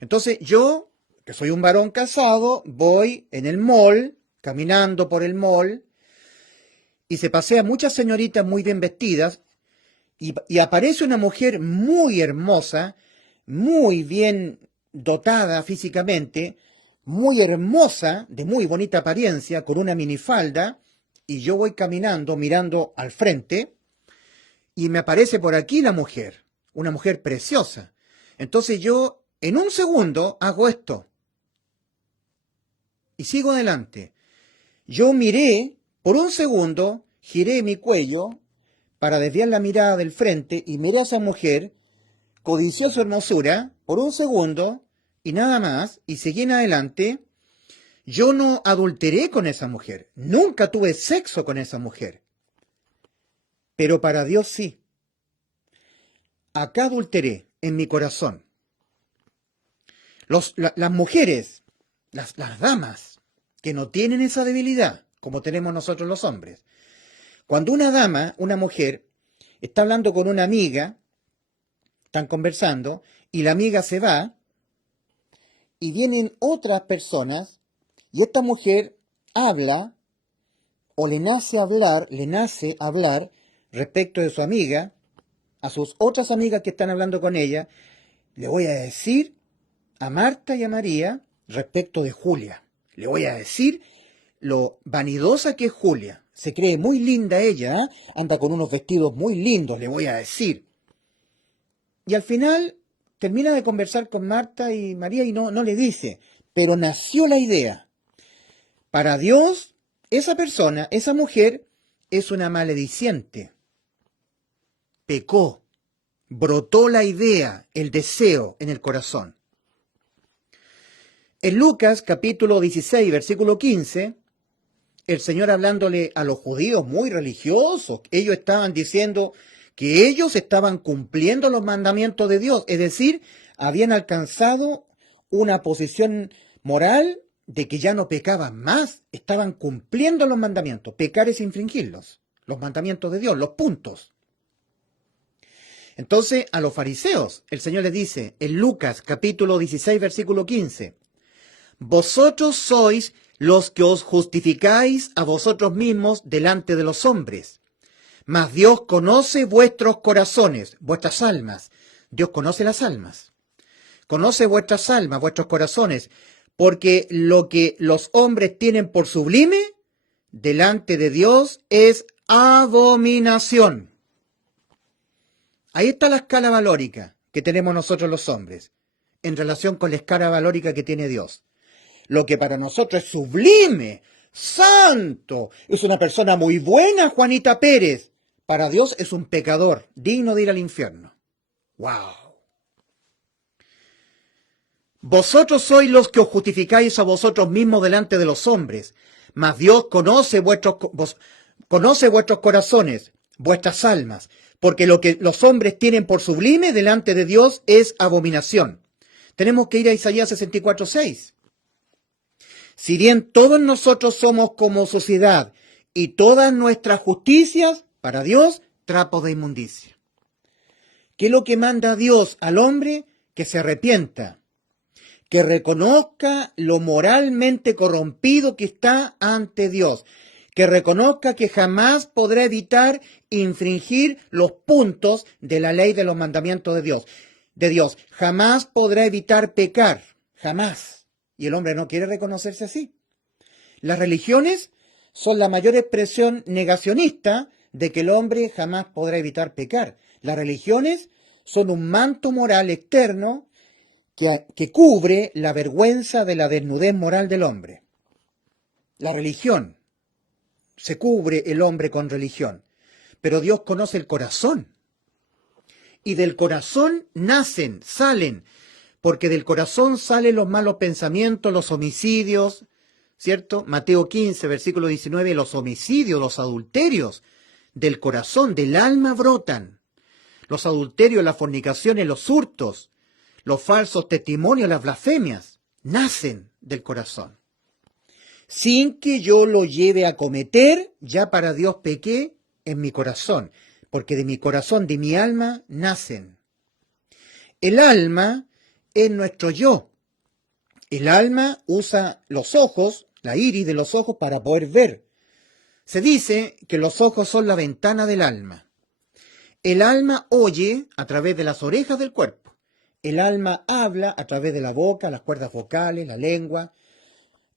Entonces yo, que soy un varón casado, voy en el mall, caminando por el mall, y se pasean muchas señoritas muy bien vestidas, y aparece una mujer muy hermosa, muy bien dotada físicamente, muy hermosa, de muy bonita apariencia, con una minifalda, y yo voy caminando, mirando al frente, y me aparece por aquí la mujer, una mujer preciosa. Entonces yo, en un segundo, hago esto, y sigo adelante. Yo miré, por un segundo, giré mi cuello, para desviar la mirada del frente, y miré a esa mujer, codicié su hermosura, por un segundo, y nada más, y seguí en adelante. Yo no adulteré con esa mujer, nunca tuve sexo con esa mujer, pero para Dios sí. Acá adulteré, en mi corazón. Las mujeres, las damas, que no tienen esa debilidad, como tenemos nosotros los hombres, cuando una dama, una mujer, está hablando con una amiga, están conversando, y la amiga se va, y vienen otras personas, y esta mujer habla, o le nace hablar respecto de su amiga, a sus otras amigas que están hablando con ella, le voy a decir a Marta y a María respecto de Julia. Le voy a decir lo vanidosa que es Julia. Se cree muy linda ella, ¿eh? Anda con unos vestidos muy lindos, le voy a decir. Y al final termina de conversar con Marta y María y no le dice, pero nació la idea. Para Dios, esa persona, esa mujer, es una malediciente. Pecó, brotó la idea, el deseo en el corazón. En Lucas capítulo 16, versículo 15, el Señor hablándole a los judíos muy religiosos, ellos estaban diciendo que ellos estaban cumpliendo los mandamientos de Dios, es decir, habían alcanzado una posición moral de que ya no pecaban más, estaban cumpliendo los mandamientos. Pecar es infringirlos, los mandamientos de Dios, los puntos. Entonces, a los fariseos, el Señor les dice, en Lucas capítulo 16, versículo 15, vosotros sois los que os justificáis a vosotros mismos delante de los hombres. Mas Dios conoce vuestros corazones, vuestras almas. Dios conoce las almas. Conoce vuestras almas, vuestros corazones, porque lo que los hombres tienen por sublime, delante de Dios es abominación. Ahí está la escala valórica que tenemos nosotros los hombres, en relación con la escala valórica que tiene Dios. Lo que para nosotros es sublime, santo, es una persona muy buena, Juanita Pérez. Para Dios es un pecador, digno de ir al infierno. ¡Wow! Vosotros sois los que os justificáis a vosotros mismos delante de los hombres, mas Dios conoce vuestros corazones, vuestras almas, porque lo que los hombres tienen por sublime delante de Dios es abominación. Tenemos que ir a Isaías 64:6. Si bien todos nosotros somos como suciedad y todas nuestras justicias, para Dios, trapos de inmundicia. ¿Qué es lo que manda Dios al hombre? Que se arrepienta, que reconozca lo moralmente corrompido que está ante Dios, que reconozca que jamás podrá evitar infringir los puntos de la ley de los mandamientos de Dios. Jamás podrá evitar pecar, jamás. Y el hombre no quiere reconocerse así. Las religiones son la mayor expresión negacionista de que el hombre jamás podrá evitar pecar. Las religiones son un manto moral externo que cubre la vergüenza de la desnudez moral del hombre. La religión, se cubre el hombre con religión, pero Dios conoce el corazón. Y del corazón salen, porque del corazón salen los malos pensamientos, los homicidios, ¿cierto? Mateo 15, versículo 19, los homicidios, los adulterios, del corazón, del alma brotan. Los adulterios, las fornicaciones, los hurtos, los falsos testimonios, las blasfemias, nacen del corazón. Sin que yo lo lleve a cometer, ya para Dios pequé en mi corazón, porque de mi corazón, de mi alma, nacen. El alma es nuestro yo. El alma usa los ojos, la iris de los ojos, para poder ver. Se dice que los ojos son la ventana del alma. El alma oye a través de las orejas del cuerpo. El alma habla a través de la boca, las cuerdas vocales, la lengua.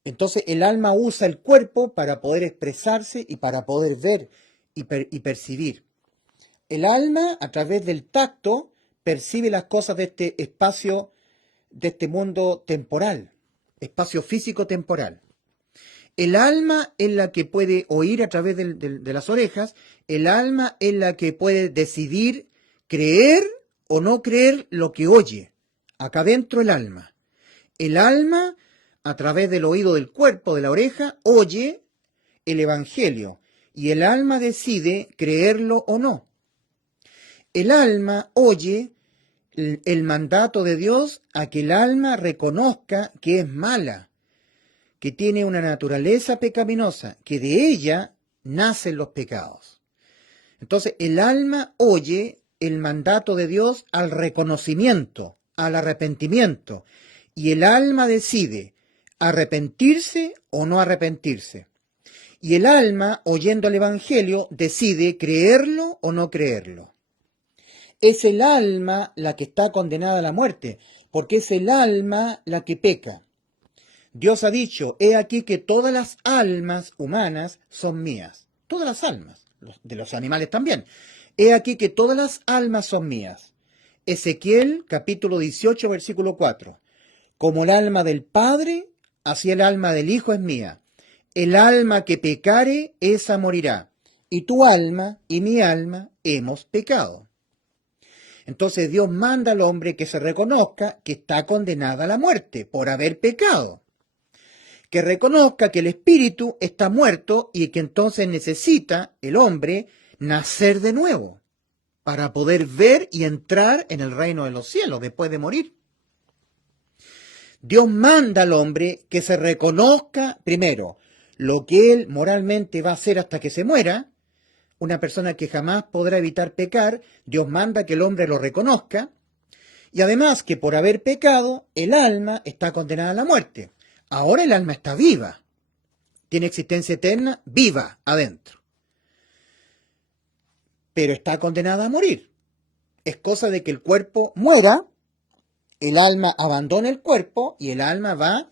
Entonces el alma usa el cuerpo para poder expresarse y para poder ver y percibir. El alma, a través del tacto, percibe las cosas de este espacio, de este mundo temporal, espacio físico-temporal. El alma es la que puede oír a través de las orejas. El alma es la que puede decidir creer o no creer lo que oye. Acá dentro el alma. El alma, a través del oído del cuerpo, de la oreja, oye el evangelio. Y el alma decide creerlo o no. El alma oye el mandato de Dios a que el alma reconozca que es mala, que tiene una naturaleza pecaminosa, que de ella nacen los pecados. Entonces el alma oye el mandato de Dios al reconocimiento, al arrepentimiento, y el alma decide arrepentirse o no arrepentirse. Y el alma, oyendo el Evangelio, decide creerlo o no creerlo. Es el alma la que está condenada a la muerte, porque es el alma la que peca. Dios ha dicho, he aquí que todas las almas humanas son mías. Todas las almas, de los animales también. He aquí que todas las almas son mías. Ezequiel capítulo 18, versículo 4. Como el alma del Padre, así el alma del Hijo es mía. El alma que pecare, esa morirá. Y tu alma y mi alma hemos pecado. Entonces Dios manda al hombre que se reconozca que está condenada a la muerte por haber pecado. Que reconozca que el espíritu está muerto y que entonces necesita el hombre nacer de nuevo para poder ver y entrar en el reino de los cielos después de morir. Dios manda al hombre que se reconozca primero lo que él moralmente va a hacer hasta que se muera. Una persona que jamás podrá evitar pecar, Dios manda que el hombre lo reconozca, y además que por haber pecado, el alma está condenada a la muerte. Ahora el alma está viva, tiene existencia eterna, viva adentro, pero está condenada a morir. Es cosa de que el cuerpo muera, el alma abandona el cuerpo y el alma va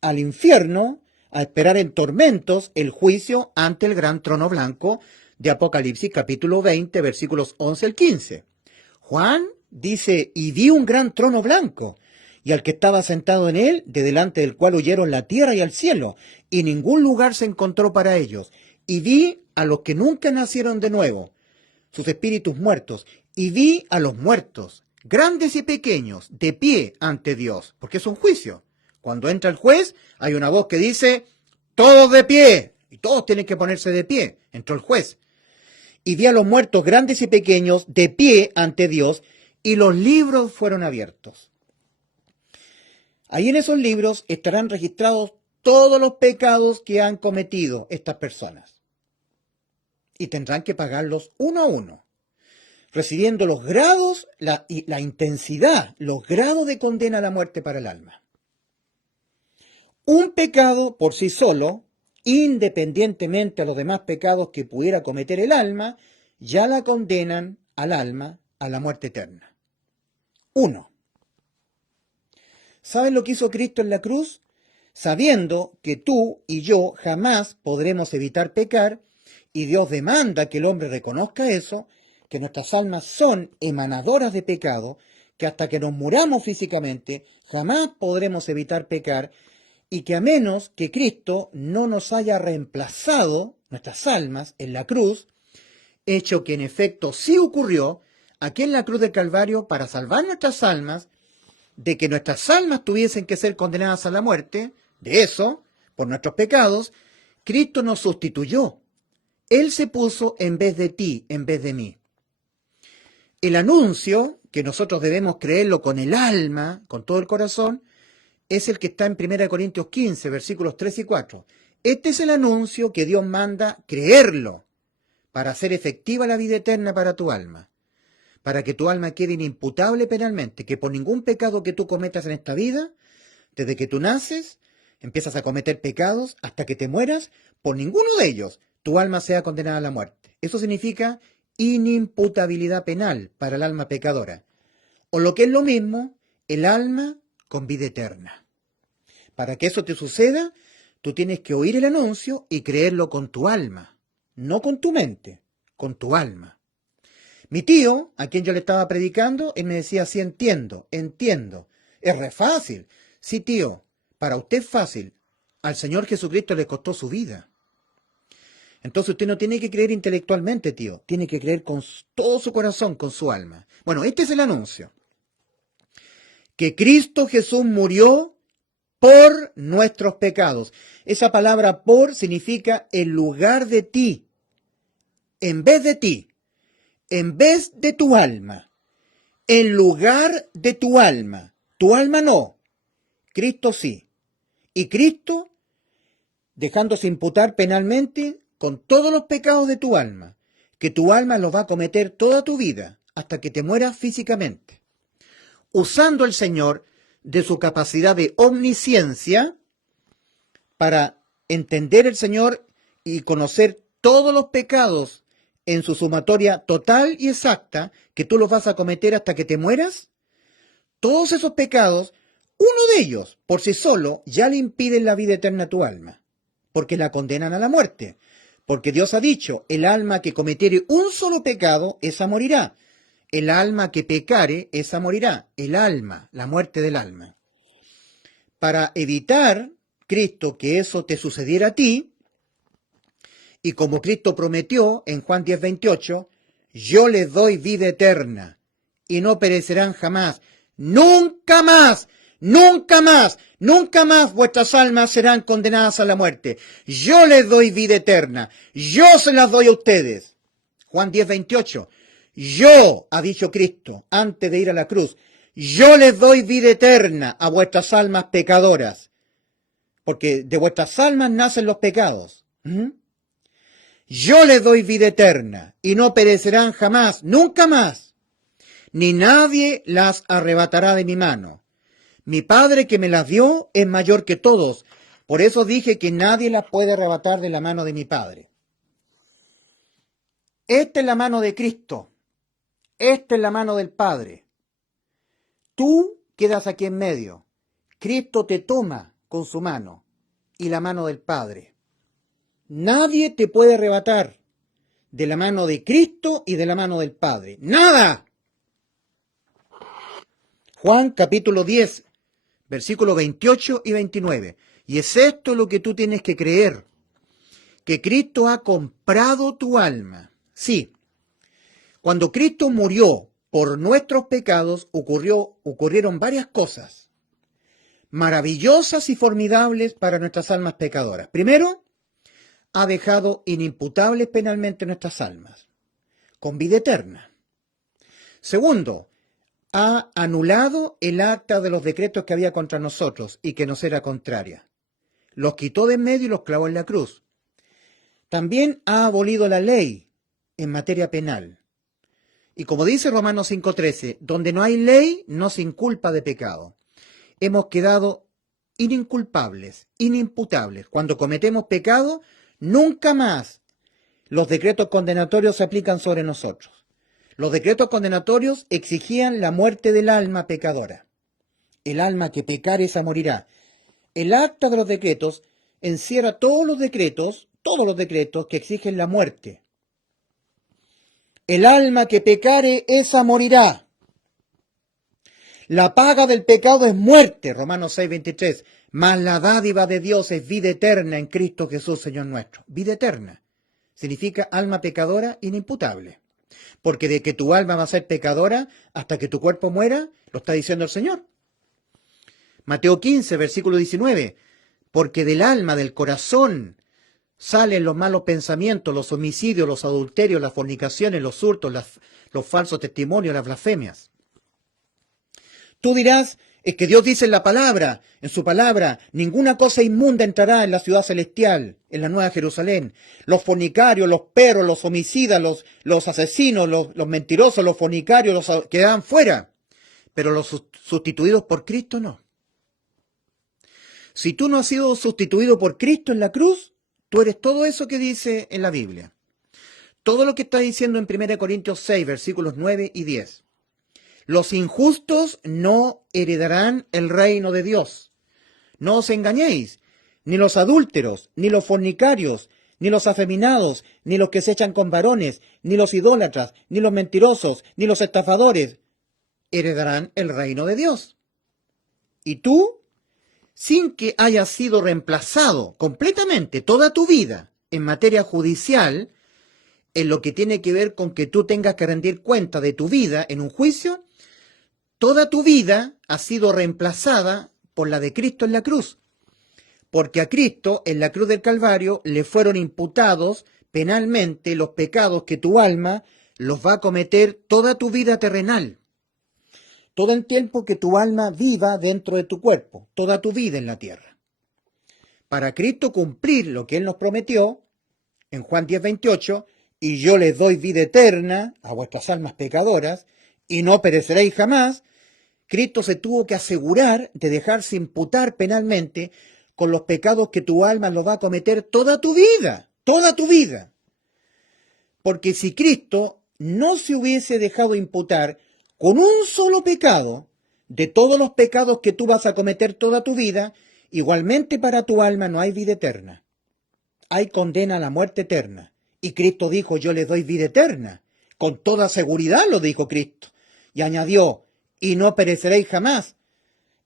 al infierno a esperar en tormentos el juicio ante el gran trono blanco de Apocalipsis capítulo 20, versículos 11 al 15. Juan dice, y vi un gran trono blanco, y al que estaba sentado en él, de delante del cual huyeron la tierra y el cielo, y ningún lugar se encontró para ellos. Y vi a los que nunca nacieron de nuevo, sus espíritus muertos, y vi a los muertos, grandes y pequeños, de pie ante Dios, porque es un juicio. Cuando entra el juez, hay una voz que dice, todos de pie, y todos tienen que ponerse de pie. Entró el juez. Y vi a los muertos grandes y pequeños de pie ante Dios, y los libros fueron abiertos. Ahí en esos libros estarán registrados todos los pecados que han cometido estas personas. Y tendrán que pagarlos uno a uno, recibiendo los grados, la intensidad, los grados de condena a la muerte para el alma. Un pecado por sí solo, independientemente a los demás pecados que pudiera cometer el alma, ya la condenan al alma a la muerte eterna. 1. ¿Saben lo que hizo Cristo en la cruz? Sabiendo que tú y yo jamás podremos evitar pecar, y Dios demanda que el hombre reconozca eso, que nuestras almas son emanadoras de pecado, que hasta que nos muramos físicamente jamás podremos evitar pecar, y que a menos que Cristo no nos haya reemplazado nuestras almas en la cruz, hecho que en efecto sí ocurrió aquí en la cruz del Calvario para salvar nuestras almas, de que nuestras almas tuviesen que ser condenadas a la muerte, de eso, por nuestros pecados, Cristo nos sustituyó. Él se puso en vez de ti, en vez de mí. El anuncio, que nosotros debemos creerlo con el alma, con todo el corazón, es el que está en 1 Corintios 15, versículos 3 y 4. Este es el anuncio que Dios manda creerlo para hacer efectiva la vida eterna para tu alma, para que tu alma quede inimputable penalmente, que por ningún pecado que tú cometas en esta vida, desde que tú naces, empiezas a cometer pecados hasta que te mueras, por ninguno de ellos tu alma sea condenada a la muerte. Eso significa inimputabilidad penal para el alma pecadora. O lo que es lo mismo, el alma con vida eterna. Para que eso te suceda, tú tienes que oír el anuncio y creerlo con tu alma, no con tu mente, con tu alma. Mi tío, a quien yo le estaba predicando, él me decía, sí, entiendo. Es re fácil. Sí, tío, para usted es fácil. Al Señor Jesucristo le costó su vida. Entonces usted no tiene que creer intelectualmente, tío. Tiene que creer con todo su corazón, con su alma. Bueno, este es el anuncio. Que Cristo Jesús murió por nuestros pecados. Esa palabra por significa en lugar de ti, en vez de ti, en vez de tu alma, en lugar de tu alma. Tu alma no, Cristo sí. Y Cristo, dejándose imputar penalmente con todos los pecados de tu alma, que tu alma los va a cometer toda tu vida, hasta que te mueras físicamente. Usando el Señor de su capacidad de omnisciencia para entender el Señor y conocer todos los pecados en su sumatoria total y exacta, que tú los vas a cometer hasta que te mueras, todos esos pecados, uno de ellos, por sí solo, ya le impiden la vida eterna a tu alma, porque la condenan a la muerte. Porque Dios ha dicho, el alma que cometiere un solo pecado, esa morirá. El alma que pecare, esa morirá. El alma, la muerte del alma. Para evitar, Cristo, que eso te sucediera a ti, y como Cristo prometió en Juan 10:28, yo les doy vida eterna, y no perecerán jamás. Nunca más, nunca más, nunca más vuestras almas serán condenadas a la muerte. Yo les doy vida eterna, yo se las doy a ustedes. Juan 10:28. Yo, ha dicho Cristo, antes de ir a la cruz, yo les doy vida eterna a vuestras almas pecadoras, porque de vuestras almas nacen los pecados. Yo les doy vida eterna, y no perecerán jamás, nunca más, ni nadie las arrebatará de mi mano. Mi Padre que me las dio es mayor que todos. Por eso dije que nadie las puede arrebatar de la mano de mi Padre. Esta es la mano de Cristo. Esta es la mano del Padre. Tú quedas aquí en medio. Cristo te toma con su mano y la mano del Padre. Nadie te puede arrebatar de la mano de Cristo y de la mano del Padre. ¡Nada! Juan capítulo 10, versículos 28 y 29. Y es esto lo que tú tienes que creer, que Cristo ha comprado tu alma. Sí, cuando Cristo murió por nuestros pecados ocurrieron varias cosas maravillosas y formidables para nuestras almas pecadoras. Primero, ha dejado inimputables penalmente nuestras almas, con vida eterna. Segundo, ha anulado el acta de los decretos que había contra nosotros y que nos era contraria. Los quitó de en medio y los clavó en la cruz. También ha abolido la ley en materia penal. Y como dice Romanos 5:13, donde no hay ley, no se inculpa de pecado. Hemos quedado ininculpables, inimputables. Cuando cometemos pecado, nunca más los decretos condenatorios se aplican sobre nosotros. Los decretos condenatorios exigían la muerte del alma pecadora. El alma que pecare, esa morirá. El acta de los decretos encierra todos los decretos que exigen la muerte. El alma que pecare, esa morirá. La paga del pecado es muerte, Romanos 6:23. Mas la dádiva de Dios es vida eterna en Cristo Jesús, Señor nuestro. Vida eterna significa alma pecadora inimputable. Porque de que tu alma va a ser pecadora hasta que tu cuerpo muera, lo está diciendo el Señor. Mateo 15, versículo 19. Porque del alma, del corazón, salen los malos pensamientos, los homicidios, los adulterios, las fornicaciones, los hurtos, los falsos testimonios, las blasfemias. Tú dirás, es que Dios dice en su palabra, ninguna cosa inmunda entrará en la ciudad celestial, en la Nueva Jerusalén. Los fornicarios, los perros, los homicidas, los asesinos, los mentirosos, los fornicarios, quedan fuera. Pero los sustituidos por Cristo no. Si tú no has sido sustituido por Cristo en la cruz, tú eres todo eso que dice en la Biblia. Todo lo que está diciendo en 1 Corintios 6, versículos 9 y 10. Los injustos no heredarán el reino de Dios. No os engañéis, ni los adúlteros, ni los fornicarios, ni los afeminados, ni los que se echan con varones, ni los idólatras, ni los mentirosos, ni los estafadores, heredarán el reino de Dios. Y tú, sin que hayas sido reemplazado completamente toda tu vida en materia judicial, en lo que tiene que ver con que tú tengas que rendir cuenta de tu vida en un juicio, toda tu vida ha sido reemplazada por la de Cristo en la cruz. Porque a Cristo en la cruz del Calvario le fueron imputados penalmente los pecados que tu alma los va a cometer toda tu vida terrenal. Todo el tiempo que tu alma viva dentro de tu cuerpo, toda tu vida en la tierra. Para Cristo cumplir lo que Él nos prometió, en Juan 10:28, y yo les doy vida eterna a vuestras almas pecadoras, y no pereceréis jamás, Cristo se tuvo que asegurar de dejarse imputar penalmente con los pecados que tu alma los va a cometer toda tu vida, toda tu vida. Porque si Cristo no se hubiese dejado imputar con un solo pecado de todos los pecados que tú vas a cometer toda tu vida, igualmente para tu alma no hay vida eterna. Hay condena a la muerte eterna. Y Cristo dijo, yo les doy vida eterna. Con toda seguridad lo dijo Cristo. Y añadió, y no pereceréis jamás.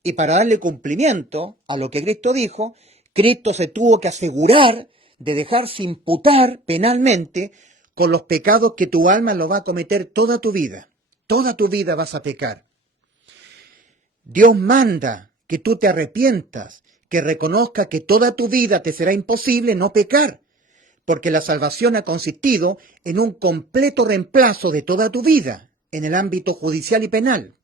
Y para darle cumplimiento a lo que Cristo dijo, Cristo se tuvo que asegurar de dejarse imputar penalmente con los pecados que tu alma lo va a cometer toda tu vida. Toda tu vida vas a pecar. Dios manda que tú te arrepientas, que reconozcas que toda tu vida te será imposible no pecar, porque la salvación ha consistido en un completo reemplazo de toda tu vida en el ámbito judicial y penal.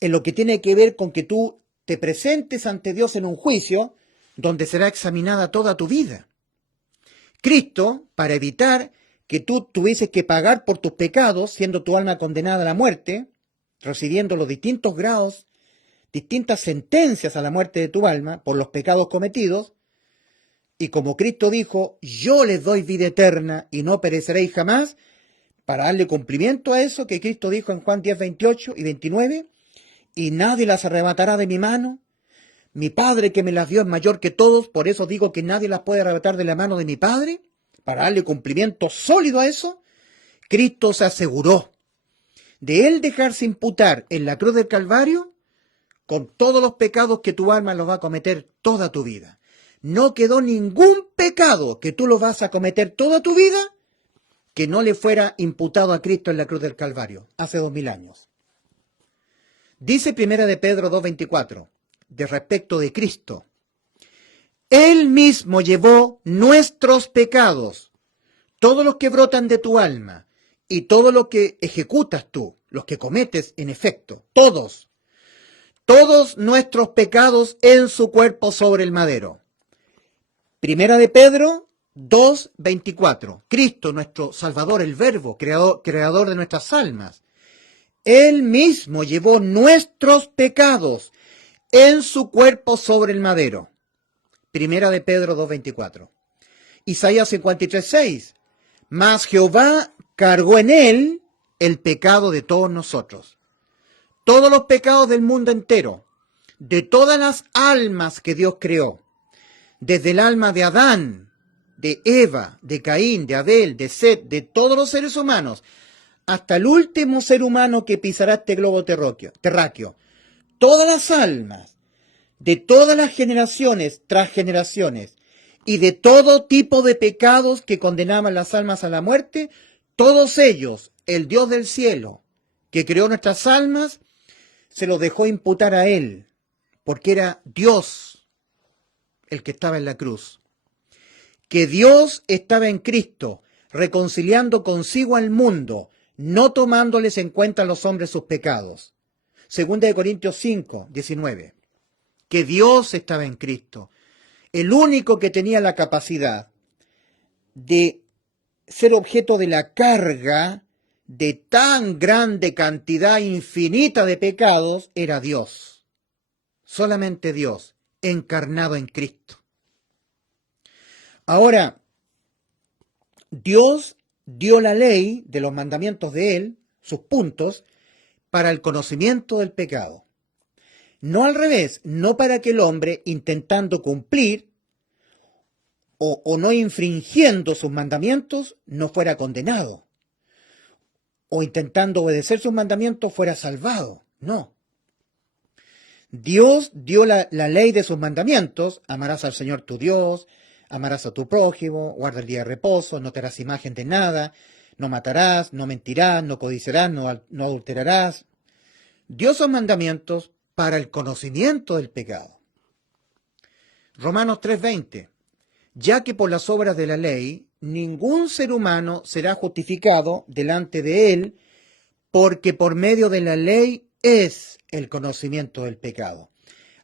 En lo que tiene que ver con que tú te presentes ante Dios en un juicio donde será examinada toda tu vida. Cristo, para evitar que tú tuvieses que pagar por tus pecados, siendo tu alma condenada a la muerte, recibiendo los distintos grados distintas sentencias a la muerte de tu alma por los pecados cometidos, y como Cristo dijo, yo les doy vida eterna y no pereceréis jamás, para darle cumplimiento a eso que Cristo dijo en Juan 10, 28 y 29, y nadie las arrebatará de mi mano. Mi Padre que me las dio es mayor que todos, por eso digo que nadie las puede arrebatar de la mano de mi Padre, para darle cumplimiento sólido a eso. Cristo se aseguró de él dejarse imputar en la cruz del Calvario con todos los pecados que tu alma los va a cometer toda tu vida. No quedó ningún pecado que tú lo vas a cometer toda tu vida que no le fuera imputado a Cristo en la cruz del Calvario, hace 2000 años. Dice Primera de Pedro 2:24, de respecto de Cristo, Él mismo llevó nuestros pecados, todos los que brotan de tu alma, y todo lo que ejecutas tú, los que cometes en efecto, todos nuestros pecados en su cuerpo sobre el madero. Primera de Pedro 2:24. Cristo, nuestro Salvador, el Verbo, creador de nuestras almas. Él mismo llevó nuestros pecados en su cuerpo sobre el madero. Primera de Pedro 2:24. Isaías 53:6. Mas Jehová cargó en él el pecado de todos nosotros. Todos los pecados del mundo entero, de todas las almas que Dios creó, desde el alma de Adán, de Eva, de Caín, de Abel, de Set, de todos los seres humanos, hasta el último ser humano que pisará este globo terráqueo. Todas las almas, de todas las generaciones tras generaciones, y de todo tipo de pecados que condenaban las almas a la muerte, todos ellos, el Dios del cielo, que creó nuestras almas, se los dejó imputar a Él, porque era Dios el que estaba en la cruz. Que Dios estaba en Cristo, reconciliando consigo al mundo, no tomándoles en cuenta a los hombres sus pecados. Segunda de Corintios 5:19. Que Dios estaba en Cristo, el único que tenía la capacidad de ser objeto de la carga de tan grande cantidad infinita de pecados, era Dios. Solamente Dios, encarnado en Cristo. Ahora, Dios dio la ley de los mandamientos de Él, sus puntos, para el conocimiento del pecado. No al revés, no para que el hombre, intentando cumplir o no infringiendo sus mandamientos, no fuera condenado. O intentando obedecer sus mandamientos fuera salvado. No. Dios dio la ley de sus mandamientos: amarás al Señor tu Dios, amarás a tu prójimo, guarda el día de reposo, no te harás imagen de nada, no matarás, no mentirás, no codiciarás, no adulterarás. Dio esos mandamientos para el conocimiento del pecado. Romanos 3:20. Ya que por las obras de la ley ningún ser humano será justificado delante de él, porque por medio de la ley es el conocimiento del pecado.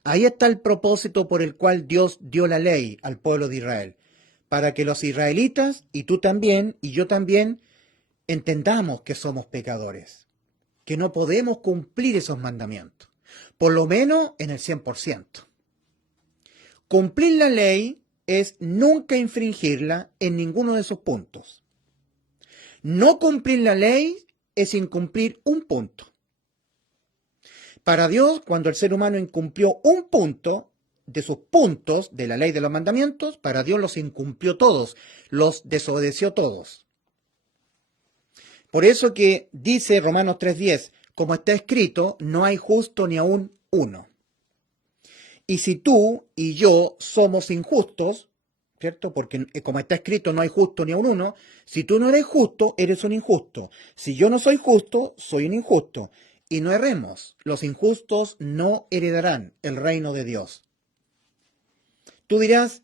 Ahí está el propósito por el cual Dios dio la ley al pueblo de Israel, para que los israelitas, y tú también, y yo también, entendamos que somos pecadores, que no podemos cumplir esos mandamientos, por lo menos en el 100%. Cumplir la ley es nunca infringirla en ninguno de esos puntos. No cumplir la ley es incumplir un punto. Para Dios, cuando el ser humano incumplió un punto de sus puntos de la ley de los mandamientos, para Dios los incumplió todos, los desobedeció todos. Por eso que dice Romanos 3:10, como está escrito, no hay justo ni aún uno. Y si tú y yo somos injustos, ¿cierto? Porque como está escrito, no hay justo ni aún uno. Si tú no eres justo, eres un injusto. Si yo no soy justo, soy un injusto. Y no erremos, los injustos no heredarán el reino de Dios. Tú dirás,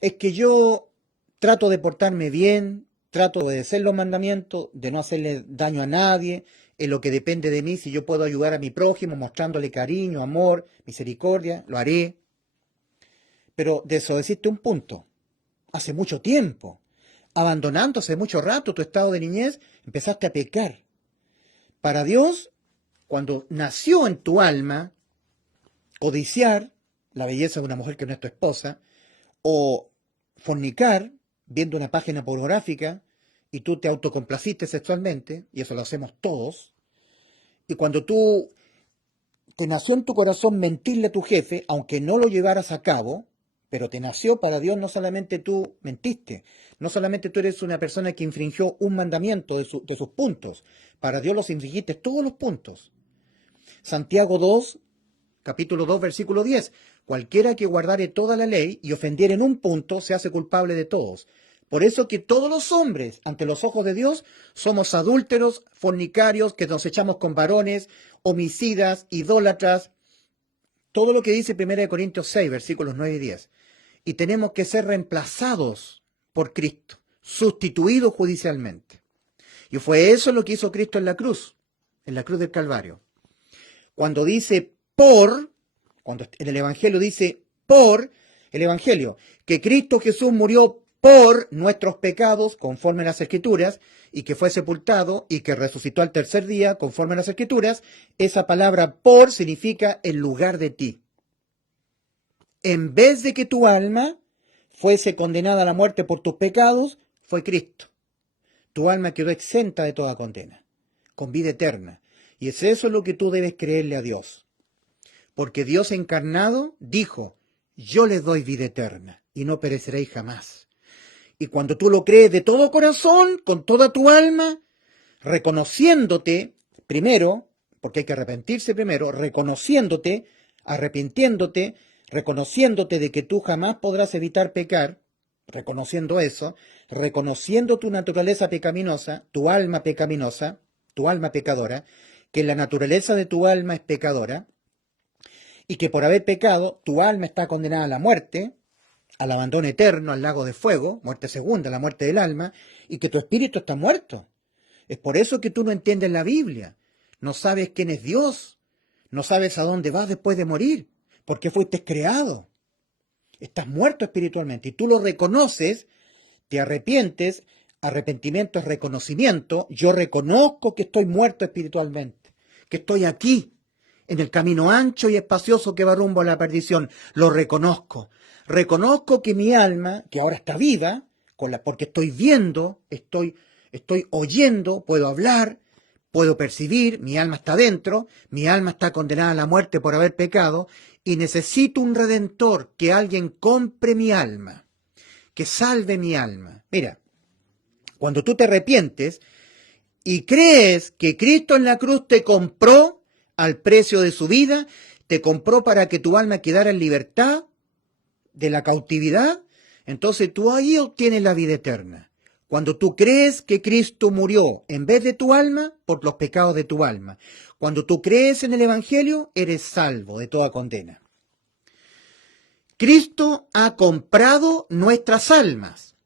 es que yo trato de portarme bien, trato de obedecer los mandamientos, de no hacerle daño a nadie, en lo que depende de mí, si yo puedo ayudar a mi prójimo mostrándole cariño, amor, misericordia, lo haré. Pero desobedeciste un punto, hace mucho tiempo, abandonando hace mucho rato tu estado de niñez, empezaste a pecar. Para Dios, cuando nació en tu alma codiciar la belleza de una mujer que no es tu esposa, o fornicar viendo una página pornográfica y tú te autocomplaciste sexualmente, y eso lo hacemos todos, y cuando tú te nació en tu corazón mentirle a tu jefe, aunque no lo llevaras a cabo, pero te nació para Dios, no solamente tú mentiste, no solamente tú eres una persona que infringió un mandamiento de sus puntos, para Dios los infringiste todos los puntos. Santiago 2, capítulo 2, versículo 10. Cualquiera que guardare toda la ley y ofendiere en un punto, se hace culpable de todos. Por eso que todos los hombres, ante los ojos de Dios, somos adúlteros, fornicarios, que nos echamos con varones, homicidas, idólatras, todo lo que dice 1 Corintios 6, versículos 9 y 10. Y tenemos que ser reemplazados por Cristo, sustituidos judicialmente. Y fue eso lo que hizo Cristo en la cruz del Calvario. Cuando dice cuando en el Evangelio dice por el Evangelio, que Cristo Jesús murió por nuestros pecados, conforme a las Escrituras, y que fue sepultado y que resucitó al tercer día, conforme a las Escrituras, esa palabra por significa en lugar de ti. En vez de que tu alma fuese condenada a la muerte por tus pecados, fue Cristo. Tu alma quedó exenta de toda condena, con vida eterna. Y es eso lo que tú debes creerle a Dios. Porque Dios encarnado dijo, yo les doy vida eterna y no pereceréis jamás. Y cuando tú lo crees de todo corazón, con toda tu alma, reconociéndote primero, porque hay que arrepentirse primero, arrepintiéndote, reconociéndote de que tú jamás podrás evitar pecar, reconociendo eso, reconociendo tu naturaleza pecaminosa, tu alma pecadora, que la naturaleza de tu alma es pecadora, y que por haber pecado, tu alma está condenada a la muerte, al abandono eterno, al lago de fuego, muerte segunda, la muerte del alma, y que tu espíritu está muerto. Es por eso que tú no entiendes la Biblia, no sabes quién es Dios, no sabes a dónde vas después de morir, porque fuiste creado. Estás muerto espiritualmente y tú lo reconoces, te arrepientes, arrepentimiento es reconocimiento, yo reconozco que estoy muerto espiritualmente, que estoy aquí, en el camino ancho y espacioso que va rumbo a la perdición, lo reconozco. Reconozco que mi alma, que ahora está viva, porque estoy viendo, estoy oyendo, puedo hablar, puedo percibir, mi alma está dentro, mi alma está condenada a la muerte por haber pecado, y necesito un redentor, que alguien compre mi alma, que salve mi alma. Mira, cuando tú te arrepientes y crees que Cristo en la cruz te compró al precio de su vida, te compró para que tu alma quedara en libertad de la cautividad, entonces tú ahí obtienes la vida eterna. Cuando tú crees que Cristo murió en vez de tu alma por los pecados de tu alma. Cuando tú crees en el Evangelio, eres salvo de toda condena. Cristo ha comprado nuestras almas.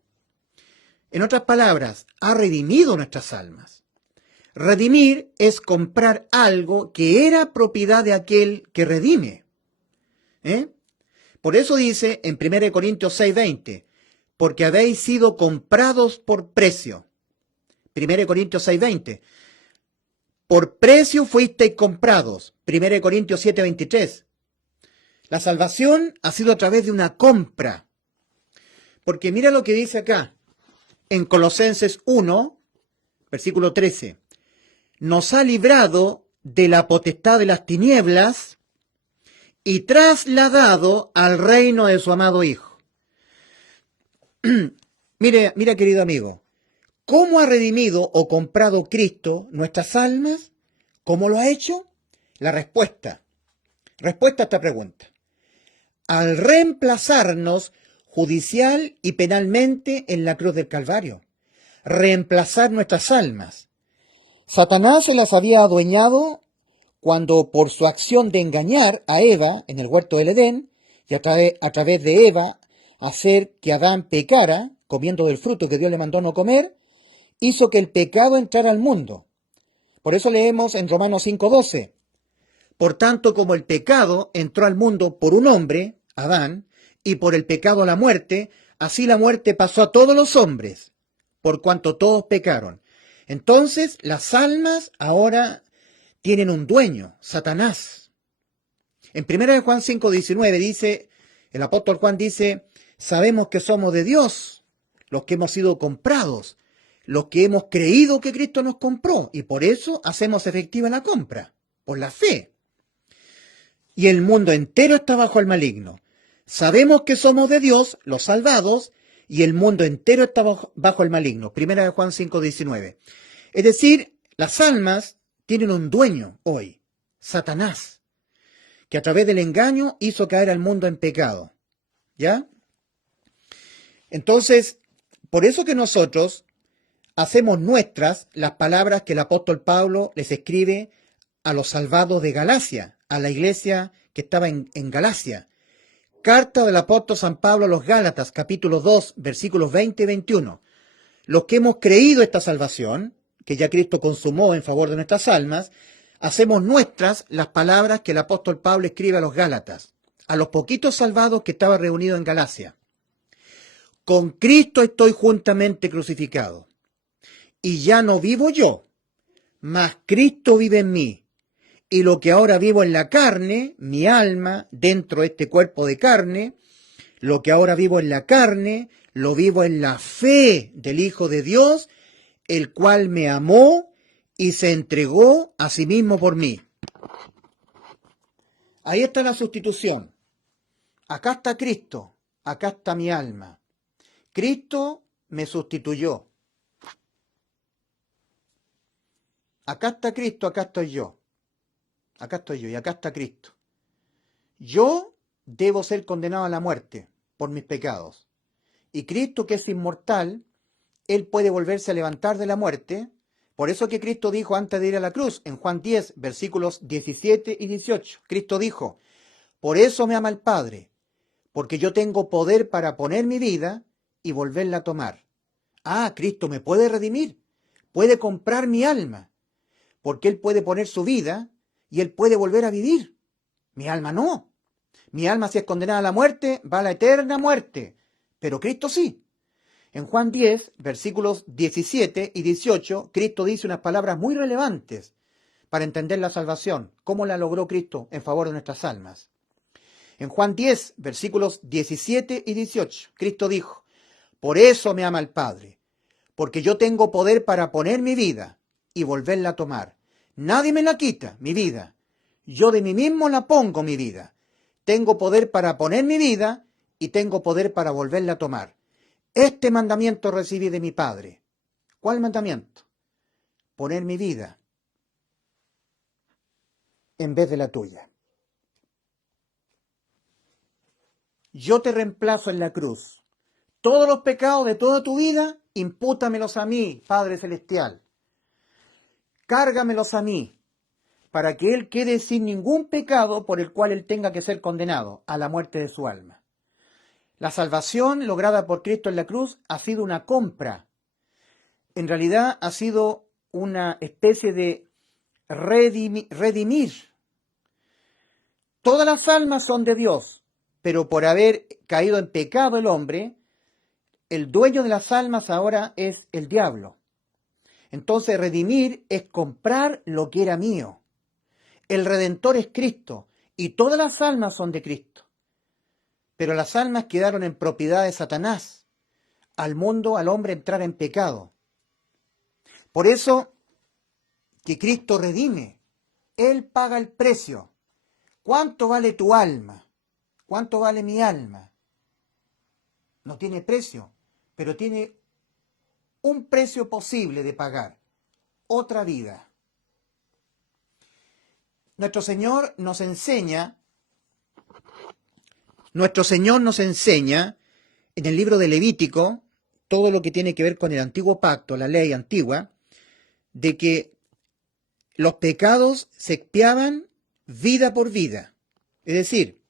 En otras palabras, ha redimido nuestras almas. Redimir es comprar algo que era propiedad de aquel que redime. Por eso dice en 1 Corintios 6:20, porque habéis sido comprados por precio. 1 Corintios 6:20, por precio fuisteis comprados. 1 Corintios 7:23, la salvación ha sido a través de una compra. Porque mira lo que dice acá, en Colosenses 1, versículo 13. Nos ha librado de la potestad de las tinieblas y trasladado al reino de su amado Hijo. Mira, querido amigo, ¿cómo ha redimido o comprado Cristo nuestras almas? ¿Cómo lo ha hecho? La respuesta a esta pregunta. Al reemplazarnos judicial y penalmente en la cruz del Calvario. Reemplazar nuestras almas. Satanás se las había adueñado cuando por su acción de engañar a Eva en el huerto del Edén y a través de Eva hacer que Adán pecara, comiendo del fruto que Dios le mandó no comer, hizo que el pecado entrara al mundo. Por eso leemos en Romanos 5:12. Por tanto, como el pecado entró al mundo por un hombre, Adán, y por el pecado la muerte, así la muerte pasó a todos los hombres, por cuanto todos pecaron. Entonces, las almas ahora tienen un dueño, Satanás. En 1 Juan 5:19 dice, el apóstol Juan dice, sabemos que somos de Dios, los que hemos sido comprados, los que hemos creído que Cristo nos compró, y por eso hacemos efectiva la compra, por la fe. Y el mundo entero está bajo el maligno. Sabemos que somos de Dios, los salvados, y el mundo entero está bajo el maligno. 1 Juan 5:19. Es decir, las almas tienen un dueño hoy, Satanás, que a través del engaño hizo caer al mundo en pecado. ¿Ya? Entonces, por eso que nosotros hacemos nuestras las palabras que el apóstol Pablo les escribe a los salvados de Galacia, a la iglesia que estaba en Galacia. Carta del apóstol San Pablo a los Gálatas, capítulo 2, versículos 20 y 21. Los que hemos creído esta salvación, que ya Cristo consumó en favor de nuestras almas, hacemos nuestras las palabras que el apóstol Pablo escribe a los Gálatas, a los poquitos salvados que estaban reunidos en Galacia. Con Cristo estoy juntamente crucificado, y ya no vivo yo, mas Cristo vive en mí. Y lo que ahora vivo en la carne, mi alma, dentro de este cuerpo de carne, lo que ahora vivo en la carne, lo vivo en la fe del Hijo de Dios, el cual me amó y se entregó a sí mismo por mí. Ahí está la sustitución. Acá está Cristo, acá está mi alma. Cristo me sustituyó. Acá está Cristo, acá estoy yo. Acá estoy yo y acá está Cristo. Yo debo ser condenado a la muerte por mis pecados. Y Cristo, que es inmortal, Él puede volverse a levantar de la muerte. Por eso que Cristo dijo antes de ir a la cruz, en Juan 10, versículos 17 y 18. Cristo dijo, por eso me ama el Padre, porque yo tengo poder para poner mi vida y volverla a tomar. Ah, Cristo me puede redimir, puede comprar mi alma, porque Él puede poner su vida y Él puede volver a vivir. Mi alma no. Mi alma, si es condenada a la muerte, va a la eterna muerte. Pero Cristo sí. En Juan 10, versículos 17 y 18, Cristo dice unas palabras muy relevantes para entender la salvación. ¿Cómo la logró Cristo en favor de nuestras almas? En Juan 10, versículos 17 y 18, Cristo dijo, por eso me ama el Padre, porque yo tengo poder para poner mi vida y volverla a tomar. Nadie me la quita, mi vida. Yo de mí mismo la pongo, mi vida. Tengo poder para poner mi vida y tengo poder para volverla a tomar. Este mandamiento recibí de mi Padre. ¿Cuál mandamiento? Poner mi vida en vez de la tuya. Yo te reemplazo en la cruz. Todos los pecados de toda tu vida, impútamelos a mí, Padre Celestial. Cárgamelos a mí, para que Él quede sin ningún pecado por el cual Él tenga que ser condenado a la muerte de su alma. La salvación lograda por Cristo en la cruz ha sido una compra. En realidad ha sido una especie de redimir. Todas las almas son de Dios, pero por haber caído en pecado el hombre, el dueño de las almas ahora es el diablo. Entonces redimir es comprar lo que era mío. El Redentor es Cristo y todas las almas son de Cristo. Pero las almas quedaron en propiedad de Satanás. Al mundo, al hombre entrar en pecado. Por eso que Cristo redime. Él paga el precio. ¿Cuánto vale tu alma? ¿Cuánto vale mi alma? No tiene precio, pero tiene un precio posible de pagar. Otra vida. Nuestro Señor nos enseña en el libro de Levítico, todo lo que tiene que ver con el antiguo pacto, la ley antigua, de que los pecados se expiaban vida por vida. Es decir,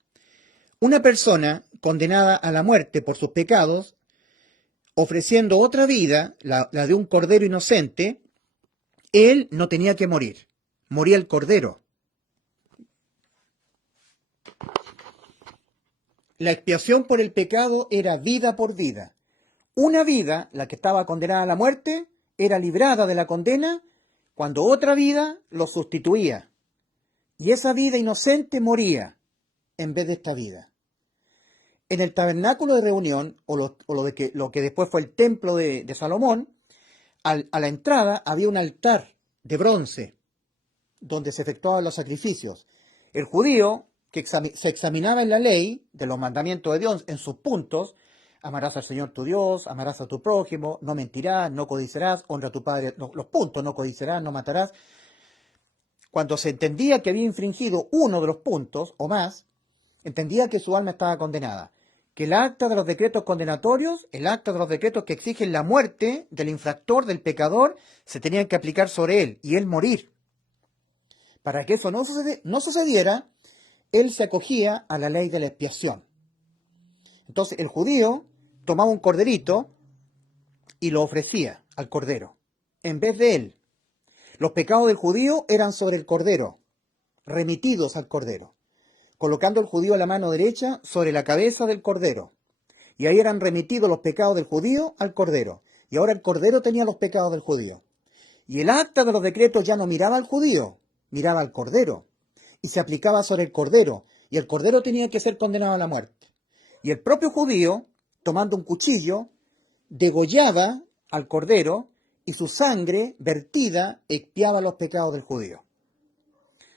una persona condenada a la muerte por sus pecados, ofreciendo otra vida, la de un cordero inocente, él no tenía que morir, moría el cordero. La expiación por el pecado era vida por vida. Una vida, la que estaba condenada a la muerte, era librada de la condena cuando otra vida lo sustituía. Y esa vida inocente moría en vez de esta vida. En el tabernáculo de reunión, lo que después fue el templo de Salomón, a la entrada había un altar de bronce donde se efectuaban los sacrificios. El judío que se examinaba en la ley de los mandamientos de Dios en sus puntos: amarás al Señor tu Dios, amarás a tu prójimo, no mentirás, no codiciarás, honra a tu padre, los puntos: no codiciarás, no matarás. Cuando se entendía que había infringido uno de los puntos o más, entendía que su alma estaba condenada, que el acta de los decretos condenatorios, el acta de los decretos que exigen la muerte del infractor, del pecador, se tenían que aplicar sobre él y él morir. Para que eso no sucediera, él se acogía a la ley de la expiación. Entonces el judío tomaba un corderito y lo ofrecía al cordero, en vez de él. Los pecados del judío eran sobre el cordero, remitidos al cordero, colocando el judío la mano derecha sobre la cabeza del cordero. Y ahí eran remitidos los pecados del judío al cordero. Y ahora el cordero tenía los pecados del judío. Y el acta de los decretos ya no miraba al judío, miraba al cordero. Y se aplicaba sobre el cordero. Y el cordero tenía que ser condenado a la muerte. Y el propio judío, tomando un cuchillo, degollaba al cordero y su sangre vertida expiaba los pecados del judío.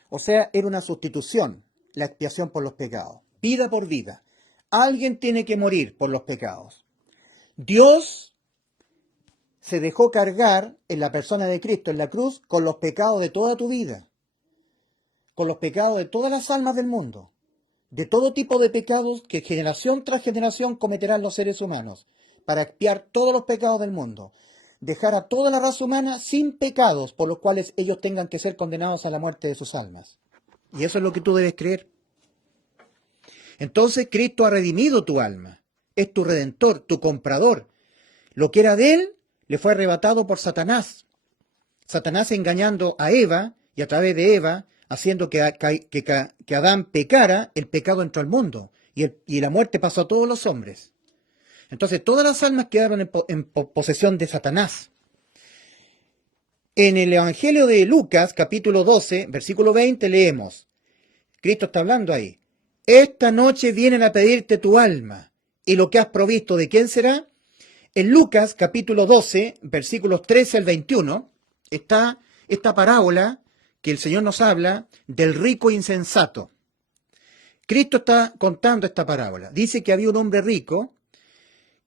O sea, era una sustitución, la expiación por los pecados, vida por vida. Alguien tiene que morir por los pecados. Dios se dejó cargar en la persona de Cristo en la cruz con los pecados de toda tu vida, con los pecados de todas las almas del mundo, de todo tipo de pecados que generación tras generación cometerán los seres humanos, para expiar todos los pecados del mundo, dejar a toda la raza humana sin pecados por los cuales ellos tengan que ser condenados a la muerte de sus almas. Y eso es lo que tú debes creer. Entonces Cristo ha redimido tu alma, es tu redentor, tu comprador. Lo que era de él le fue arrebatado por Satanás. Satanás engañando a Eva y a través de Eva haciendo que Adán pecara, el pecado entró al mundo y la muerte pasó a todos los hombres. Entonces todas las almas quedaron en posesión de Satanás. En el Evangelio de Lucas, capítulo 12, versículo 20, leemos, Cristo está hablando ahí: esta noche vienen a pedirte tu alma, y lo que has provisto, ¿de quién será? En Lucas, capítulo 12, versículos 13 al 21, está esta parábola que el Señor nos habla del rico insensato. Cristo está contando esta parábola. Dice que había un hombre rico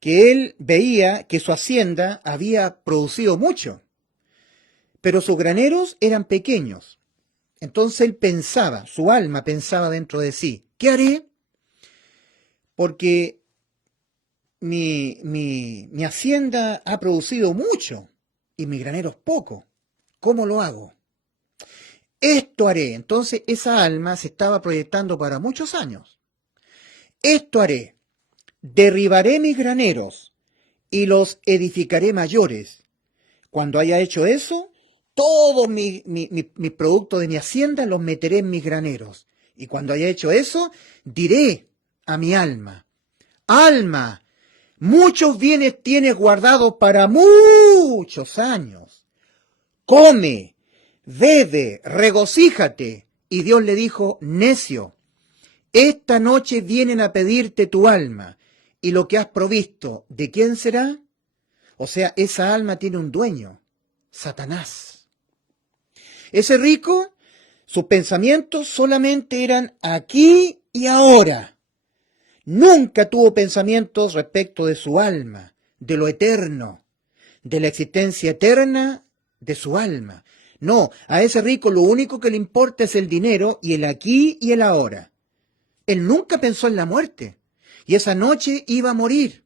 que él veía que su hacienda había producido mucho, pero sus graneros eran pequeños. Entonces él pensaba, su alma pensaba dentro de sí: ¿qué haré? Porque mi hacienda ha producido mucho y mi granero es poco. ¿Cómo lo hago? Esto haré. Entonces esa alma se estaba proyectando para muchos años. Esto haré: derribaré mis graneros y los edificaré mayores. Cuando haya hecho eso, todos mis productos de mi hacienda los meteré en mis graneros. Y cuando haya hecho eso, diré a mi alma: alma, muchos bienes tienes guardados para muchos años. Come, bebe, regocíjate. Y Dios le dijo: necio, esta noche vienen a pedirte tu alma, y lo que has provisto, ¿de quién será? O sea, esa alma tiene un dueño: Satanás. Ese rico, sus pensamientos solamente eran aquí y ahora. Nunca tuvo pensamientos respecto de su alma, de lo eterno, de la existencia eterna de su alma. No, a ese rico lo único que le importa es el dinero y el aquí y el ahora. Él nunca pensó en la muerte, y esa noche iba a morir.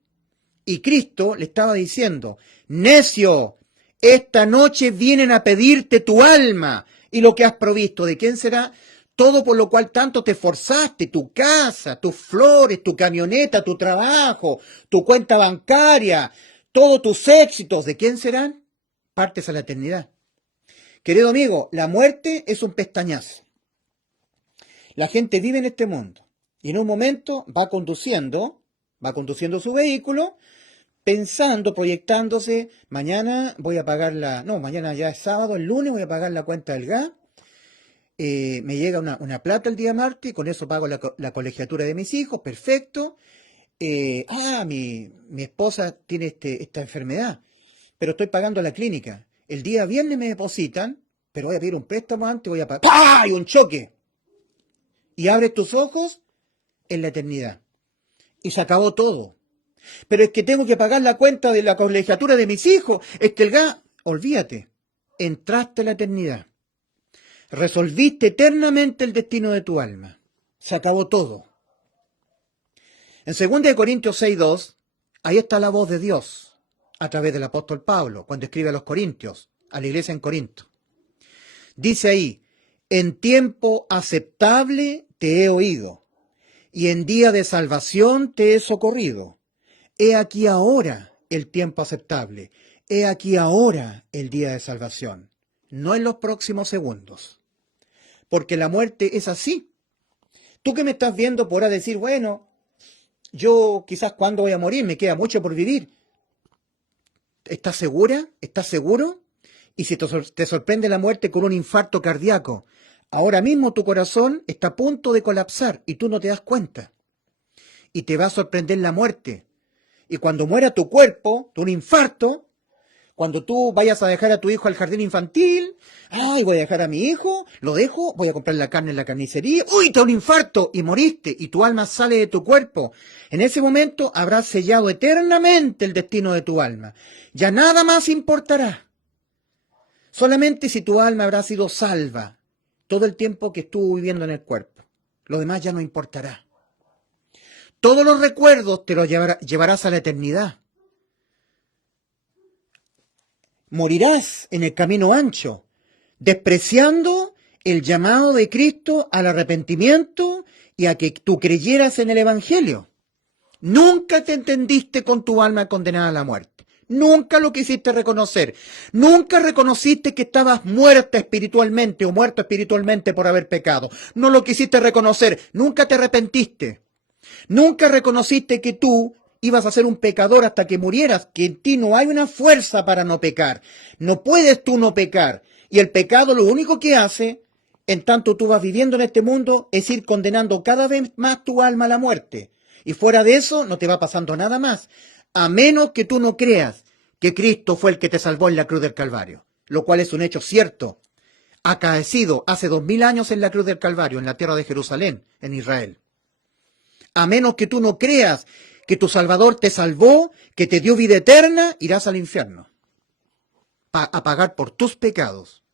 Y Cristo le estaba diciendo: necio, esta noche vienen a pedirte tu alma, y lo que has provisto, ¿de quién será? Todo por lo cual tanto te esforzaste, tu casa, tus flores, tu camioneta, tu trabajo, tu cuenta bancaria, todos tus éxitos, ¿de quién serán? Partes a la eternidad. Querido amigo, la muerte es un pestañazo. La gente vive en este mundo y en un momento va conduciendo su vehículo, pensando, proyectándose: mañana voy a pagar mañana ya es sábado, el lunes voy a pagar la cuenta del gas, me llega una plata el día martes, con eso pago la colegiatura de mis hijos, perfecto. Mi esposa tiene esta enfermedad, pero estoy pagando la clínica. El día viernes me depositan, pero voy a pedir un préstamo antes, voy a pagar. ¡Pah! Y un choque. Y abres tus ojos en la eternidad. Y se acabó todo. Pero es que tengo que pagar la cuenta de la colegiatura de mis hijos. Es que el gas, olvídate, entraste a la eternidad. Resolviste eternamente el destino de tu alma. Se acabó todo. En 2 Corintios 6:2, ahí está la voz de Dios, a través del apóstol Pablo, cuando escribe a los Corintios, a la iglesia en Corinto. Dice ahí, en tiempo aceptable te he oído, y en día de salvación te he socorrido. He aquí ahora el tiempo aceptable, he aquí ahora el día de salvación, no en los próximos segundos. Porque la muerte es así. Tú que me estás viendo podrás decir, bueno, yo quizás cuándo voy a morir, me queda mucho por vivir. ¿Estás segura? ¿Estás seguro? Y si te sorprende la muerte con un infarto cardíaco, ahora mismo tu corazón está a punto de colapsar y tú no te das cuenta. Y te va a sorprender la muerte. Y cuando muera tu cuerpo, de un infarto, cuando tú vayas a dejar a tu hijo al jardín infantil, voy a dejar a mi hijo, lo dejo, voy a comprar la carne en la carnicería, ¡uy, te da un infarto! Y moriste, y tu alma sale de tu cuerpo. En ese momento habrás sellado eternamente el destino de tu alma. Ya nada más importará. Solamente si tu alma habrá sido salva todo el tiempo que estuvo viviendo en el cuerpo. Lo demás ya no importará. Todos los recuerdos te los llevarás a la eternidad. Morirás en el camino ancho, despreciando el llamado de Cristo al arrepentimiento y a que tú creyeras en el Evangelio. Nunca te entendiste con tu alma condenada a la muerte. Nunca lo quisiste reconocer. Nunca reconociste que estabas muerta espiritualmente o muerto espiritualmente por haber pecado. No lo quisiste reconocer. Nunca te arrepentiste. Nunca reconociste que tú ibas a ser un pecador hasta que murieras, que en ti no hay una fuerza para no pecar. No puedes tú no pecar. Y el pecado lo único que hace, en tanto tú vas viviendo en este mundo, es ir condenando cada vez más tu alma a la muerte. Y fuera de eso no te va pasando nada más, a menos que tú no creas que Cristo fue el que te salvó en la cruz del Calvario, lo cual es un hecho cierto, acaecido hace 2000 años en la cruz del Calvario, en la tierra de Jerusalén, en Israel. A menos que tú no creas que tu Salvador te salvó, que te dio vida eterna, irás al infierno a pagar por tus pecados.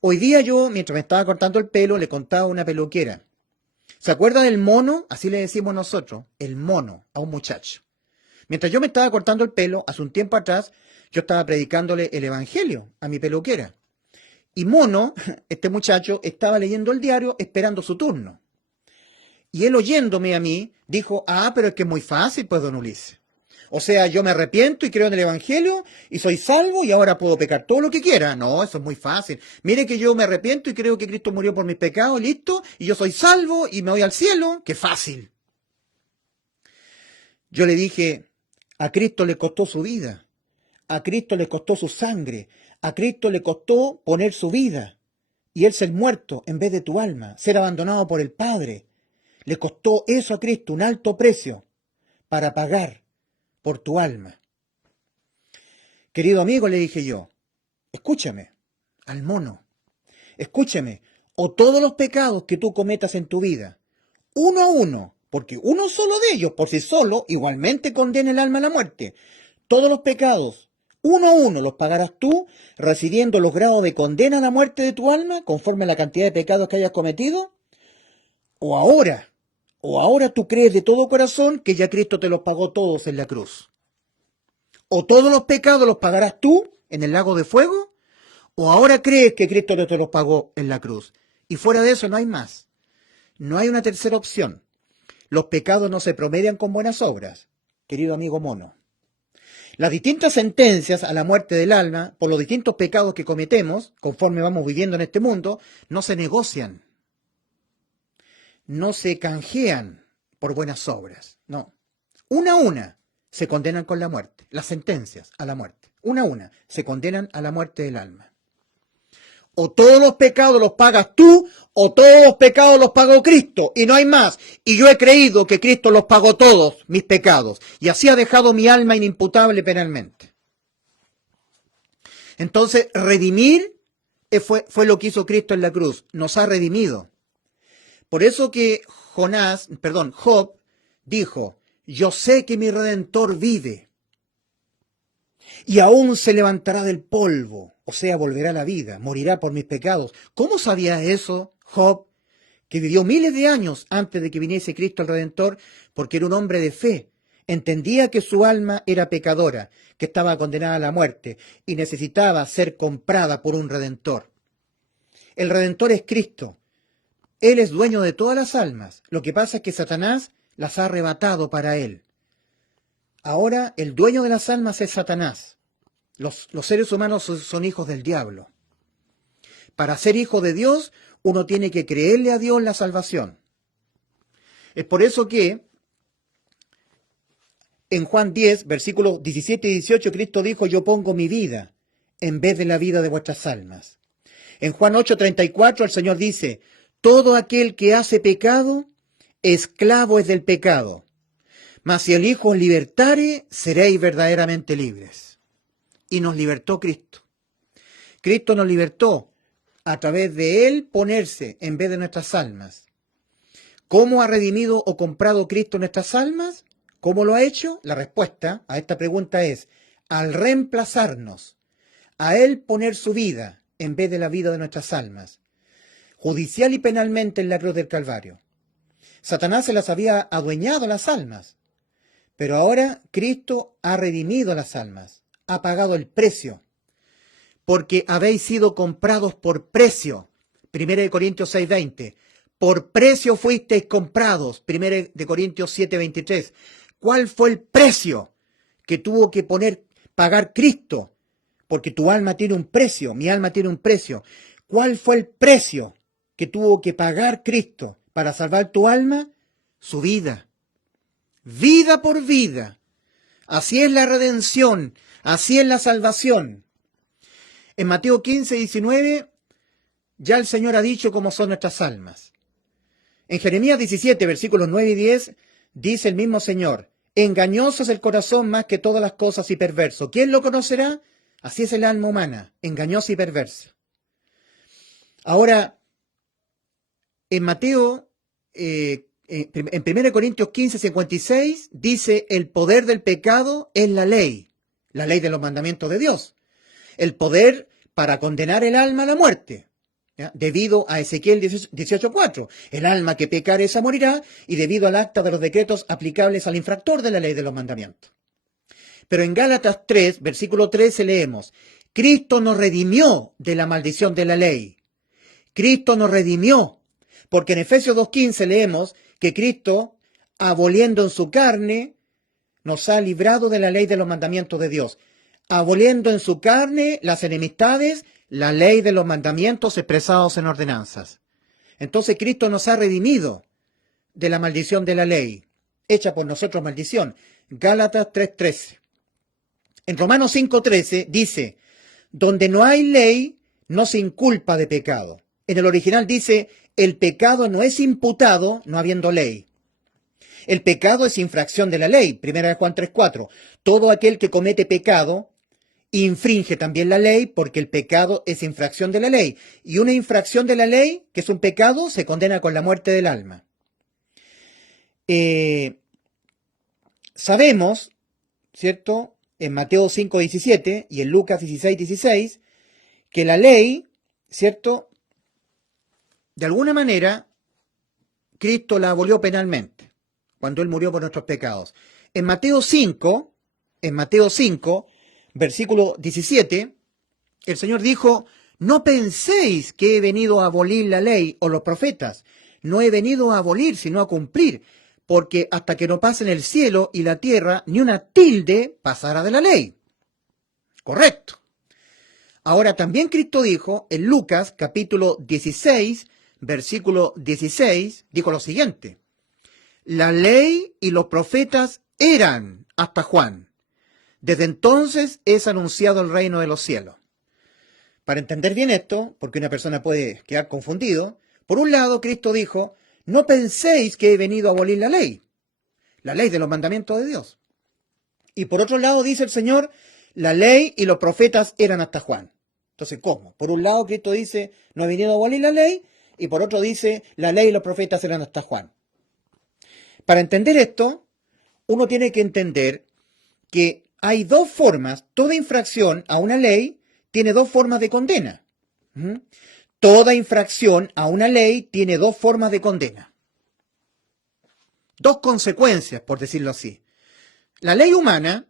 Hoy día yo, mientras me estaba cortando el pelo, le contaba a una peluquera. ¿Se acuerda del mono? Así le decimos nosotros, el mono, a un muchacho. Mientras yo me estaba cortando el pelo, hace un tiempo atrás, yo estaba predicándole el Evangelio a mi peluquera. Y mono, este muchacho, estaba leyendo el diario esperando su turno. Y él oyéndome a mí, dijo, pero es que es muy fácil, pues, don Ulises. O sea, yo me arrepiento y creo en el Evangelio y soy salvo y ahora puedo pecar todo lo que quiera. No, eso es muy fácil. Mire que yo me arrepiento y creo que Cristo murió por mis pecados, listo, y yo soy salvo y me voy al cielo. ¡Qué fácil! Yo le dije, a Cristo le costó su vida, a Cristo le costó su sangre, a Cristo le costó poner su vida y él ser muerto en vez de tu alma, ser abandonado por el Padre. Le costó eso a Cristo, un alto precio para pagar por tu alma. Querido amigo, le dije yo, escúchame, al mono, escúchame, o todos los pecados que tú cometas en tu vida, uno a uno, porque uno solo de ellos, por sí solo, igualmente condena el alma a la muerte. Todos los pecados, uno a uno, los pagarás tú, recibiendo los grados de condena a la muerte de tu alma, conforme a la cantidad de pecados que hayas cometido, o ahora tú crees de todo corazón que ya Cristo te los pagó todos en la cruz. O todos los pecados los pagarás tú en el lago de fuego, o ahora crees que Cristo no te los pagó en la cruz. Y fuera de eso no hay más. No hay una tercera opción. Los pecados no se promedian con buenas obras, querido amigo mono. Las distintas sentencias a la muerte del alma por los distintos pecados que cometemos, conforme vamos viviendo en este mundo, no se negocian. No se canjean por buenas obras, no. Una a una se condenan con la muerte, las sentencias a la muerte. Una a una se condenan a la muerte del alma. O todos los pecados los pagas tú, o todos los pecados los pagó Cristo, y no hay más. Y yo he creído que Cristo los pagó todos, mis pecados, y así ha dejado mi alma inimputable penalmente. Entonces, redimir fue lo que hizo Cristo en la cruz, nos ha redimido. Por eso que Job dijo, yo sé que mi Redentor vive, y aún se levantará del polvo, o sea, volverá a la vida, morirá por mis pecados. ¿Cómo sabía eso Job, que vivió miles de años antes de que viniese Cristo el Redentor? Porque era un hombre de fe, entendía que su alma era pecadora, que estaba condenada a la muerte, y necesitaba ser comprada por un Redentor. El Redentor es Cristo. Él es dueño de todas las almas. Lo que pasa es que Satanás las ha arrebatado para él. Ahora el dueño de las almas es Satanás. Los seres humanos son hijos del diablo. Para ser hijo de Dios, uno tiene que creerle a Dios la salvación. Es por eso que en Juan 10, versículos 17 y 18, Cristo dijo, yo pongo mi vida en vez de la vida de vuestras almas. En Juan 8:34 el Señor dice, todo aquel que hace pecado, esclavo es del pecado. Mas si el Hijo os libertare, seréis verdaderamente libres. Y nos libertó Cristo. Cristo nos libertó a través de Él ponerse en vez de nuestras almas. ¿Cómo ha redimido o comprado Cristo nuestras almas? ¿Cómo lo ha hecho? La respuesta a esta pregunta es, al reemplazarnos, a Él poner su vida en vez de la vida de nuestras almas, judicial y penalmente en la cruz del Calvario. Satanás se las había adueñado las almas, pero ahora Cristo ha redimido las almas, ha pagado el precio, porque habéis sido comprados por precio. 1 Corintios 6:20. Por precio fuisteis comprados. 1 Corintios 7:23. ¿Cuál fue el precio que tuvo que pagar Cristo? Porque tu alma tiene un precio, mi alma tiene un precio. ¿Cuál fue el precio que tuvo que pagar Cristo para salvar tu alma? Su vida. Vida por vida. Así es la redención, así es la salvación. En Mateo 15:19 ya el Señor ha dicho cómo son nuestras almas. En Jeremías 17, versículos 9 y 10, dice el mismo Señor, engañoso es el corazón más que todas las cosas y perverso. ¿Quién lo conocerá? Así es el alma humana, engañosa y perversa. Ahora, en Mateo, en 1 Corintios 15:56, dice, el poder del pecado es la ley de los mandamientos de Dios. El poder para condenar el alma a la muerte, ¿ya? Debido a Ezequiel 18:4, el alma que pecare esa morirá, y debido al acta de los decretos aplicables al infractor de la ley de los mandamientos. Pero en Gálatas 3, versículo 13 leemos, Cristo nos redimió de la maldición de la ley. Cristo nos redimió, porque en Efesios 2:15 leemos que Cristo, aboliendo en su carne, nos ha librado de la ley de los mandamientos de Dios. Aboliendo en su carne las enemistades, la ley de los mandamientos expresados en ordenanzas. Entonces Cristo nos ha redimido de la maldición de la ley, hecha por nosotros maldición. Gálatas 3:13. En Romanos 5:13 dice, donde no hay ley, no se inculpa de pecado. En el original dice, el pecado no es imputado no habiendo ley. El pecado es infracción de la ley. 1 Juan 3:4. Todo aquel que comete pecado infringe también la ley, porque el pecado es infracción de la ley. Y una infracción de la ley, que es un pecado, se condena con la muerte del alma. Sabemos, ¿cierto?, en Mateo 5:17 y en Lucas 16:16, que la ley, ¿cierto?, de alguna manera, Cristo la abolió penalmente, cuando Él murió por nuestros pecados. En Mateo 5, versículo 17, el Señor dijo, no penséis que he venido a abolir la ley o los profetas. No he venido a abolir, sino a cumplir, porque hasta que no pasen el cielo y la tierra, ni una tilde pasará de la ley. Correcto. Ahora también Cristo dijo en Lucas capítulo 16, versículo 16, dijo lo siguiente, la ley y los profetas eran hasta Juan. Desde entonces es anunciado el reino de los cielos. Para entender bien esto, porque una persona puede quedar confundido, por un lado Cristo dijo, no penséis que he venido a abolir la ley de los mandamientos de Dios. Y por otro lado dice el Señor, la ley y los profetas eran hasta Juan. Entonces, ¿cómo? Por un lado Cristo dice, no he venido a abolir la ley, y por otro dice, la ley y los profetas eran hasta Juan. Para entender esto, uno tiene que entender que hay dos formas, toda infracción a una ley tiene dos formas de condena. Toda infracción a una ley tiene dos formas de condena. Dos consecuencias, por decirlo así. La ley humana,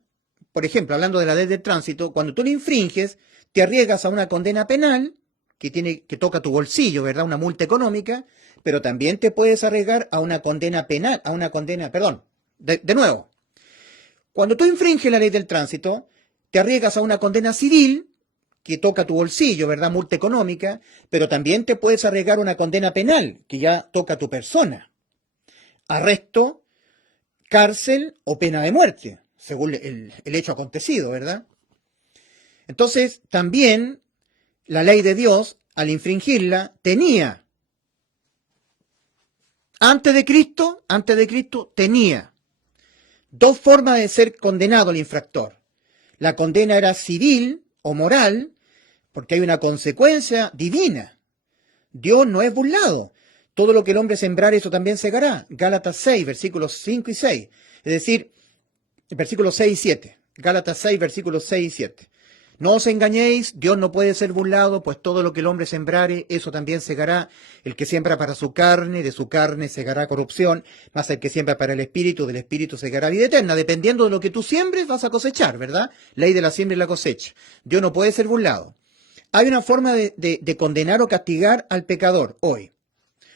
por ejemplo, hablando de la ley del tránsito, cuando tú la infringes, te arriesgas a una condena penal que toca tu bolsillo, ¿verdad? Una multa económica, pero también te puedes arriesgar a una condena penal, de nuevo. Cuando tú infringes la ley del tránsito, te arriesgas a una condena civil que toca tu bolsillo, ¿verdad? Multa económica, pero también te puedes arriesgar a una condena penal que ya toca tu persona. Arresto, cárcel o pena de muerte, según el hecho acontecido, ¿verdad? Entonces, también la ley de Dios, al infringirla, tenía, antes de Cristo, tenía dos formas de ser condenado el infractor. La condena era civil o moral, porque hay una consecuencia divina. Dios no es burlado. Todo lo que el hombre sembrar, eso también segará. Gálatas 6, versículos 5 y 6. Es decir, versículos 6 y 7. Gálatas 6, versículos 6 y 7. No os engañéis, Dios no puede ser burlado, pues todo lo que el hombre sembrare, eso también segará. El que siembra para su carne, de su carne segará corrupción, mas el que siembra para el espíritu, del espíritu segará vida eterna. Dependiendo de lo que tú siembres, vas a cosechar, ¿verdad? Ley de la siembra y la cosecha. Dios no puede ser burlado. Hay una forma de condenar o castigar al pecador hoy,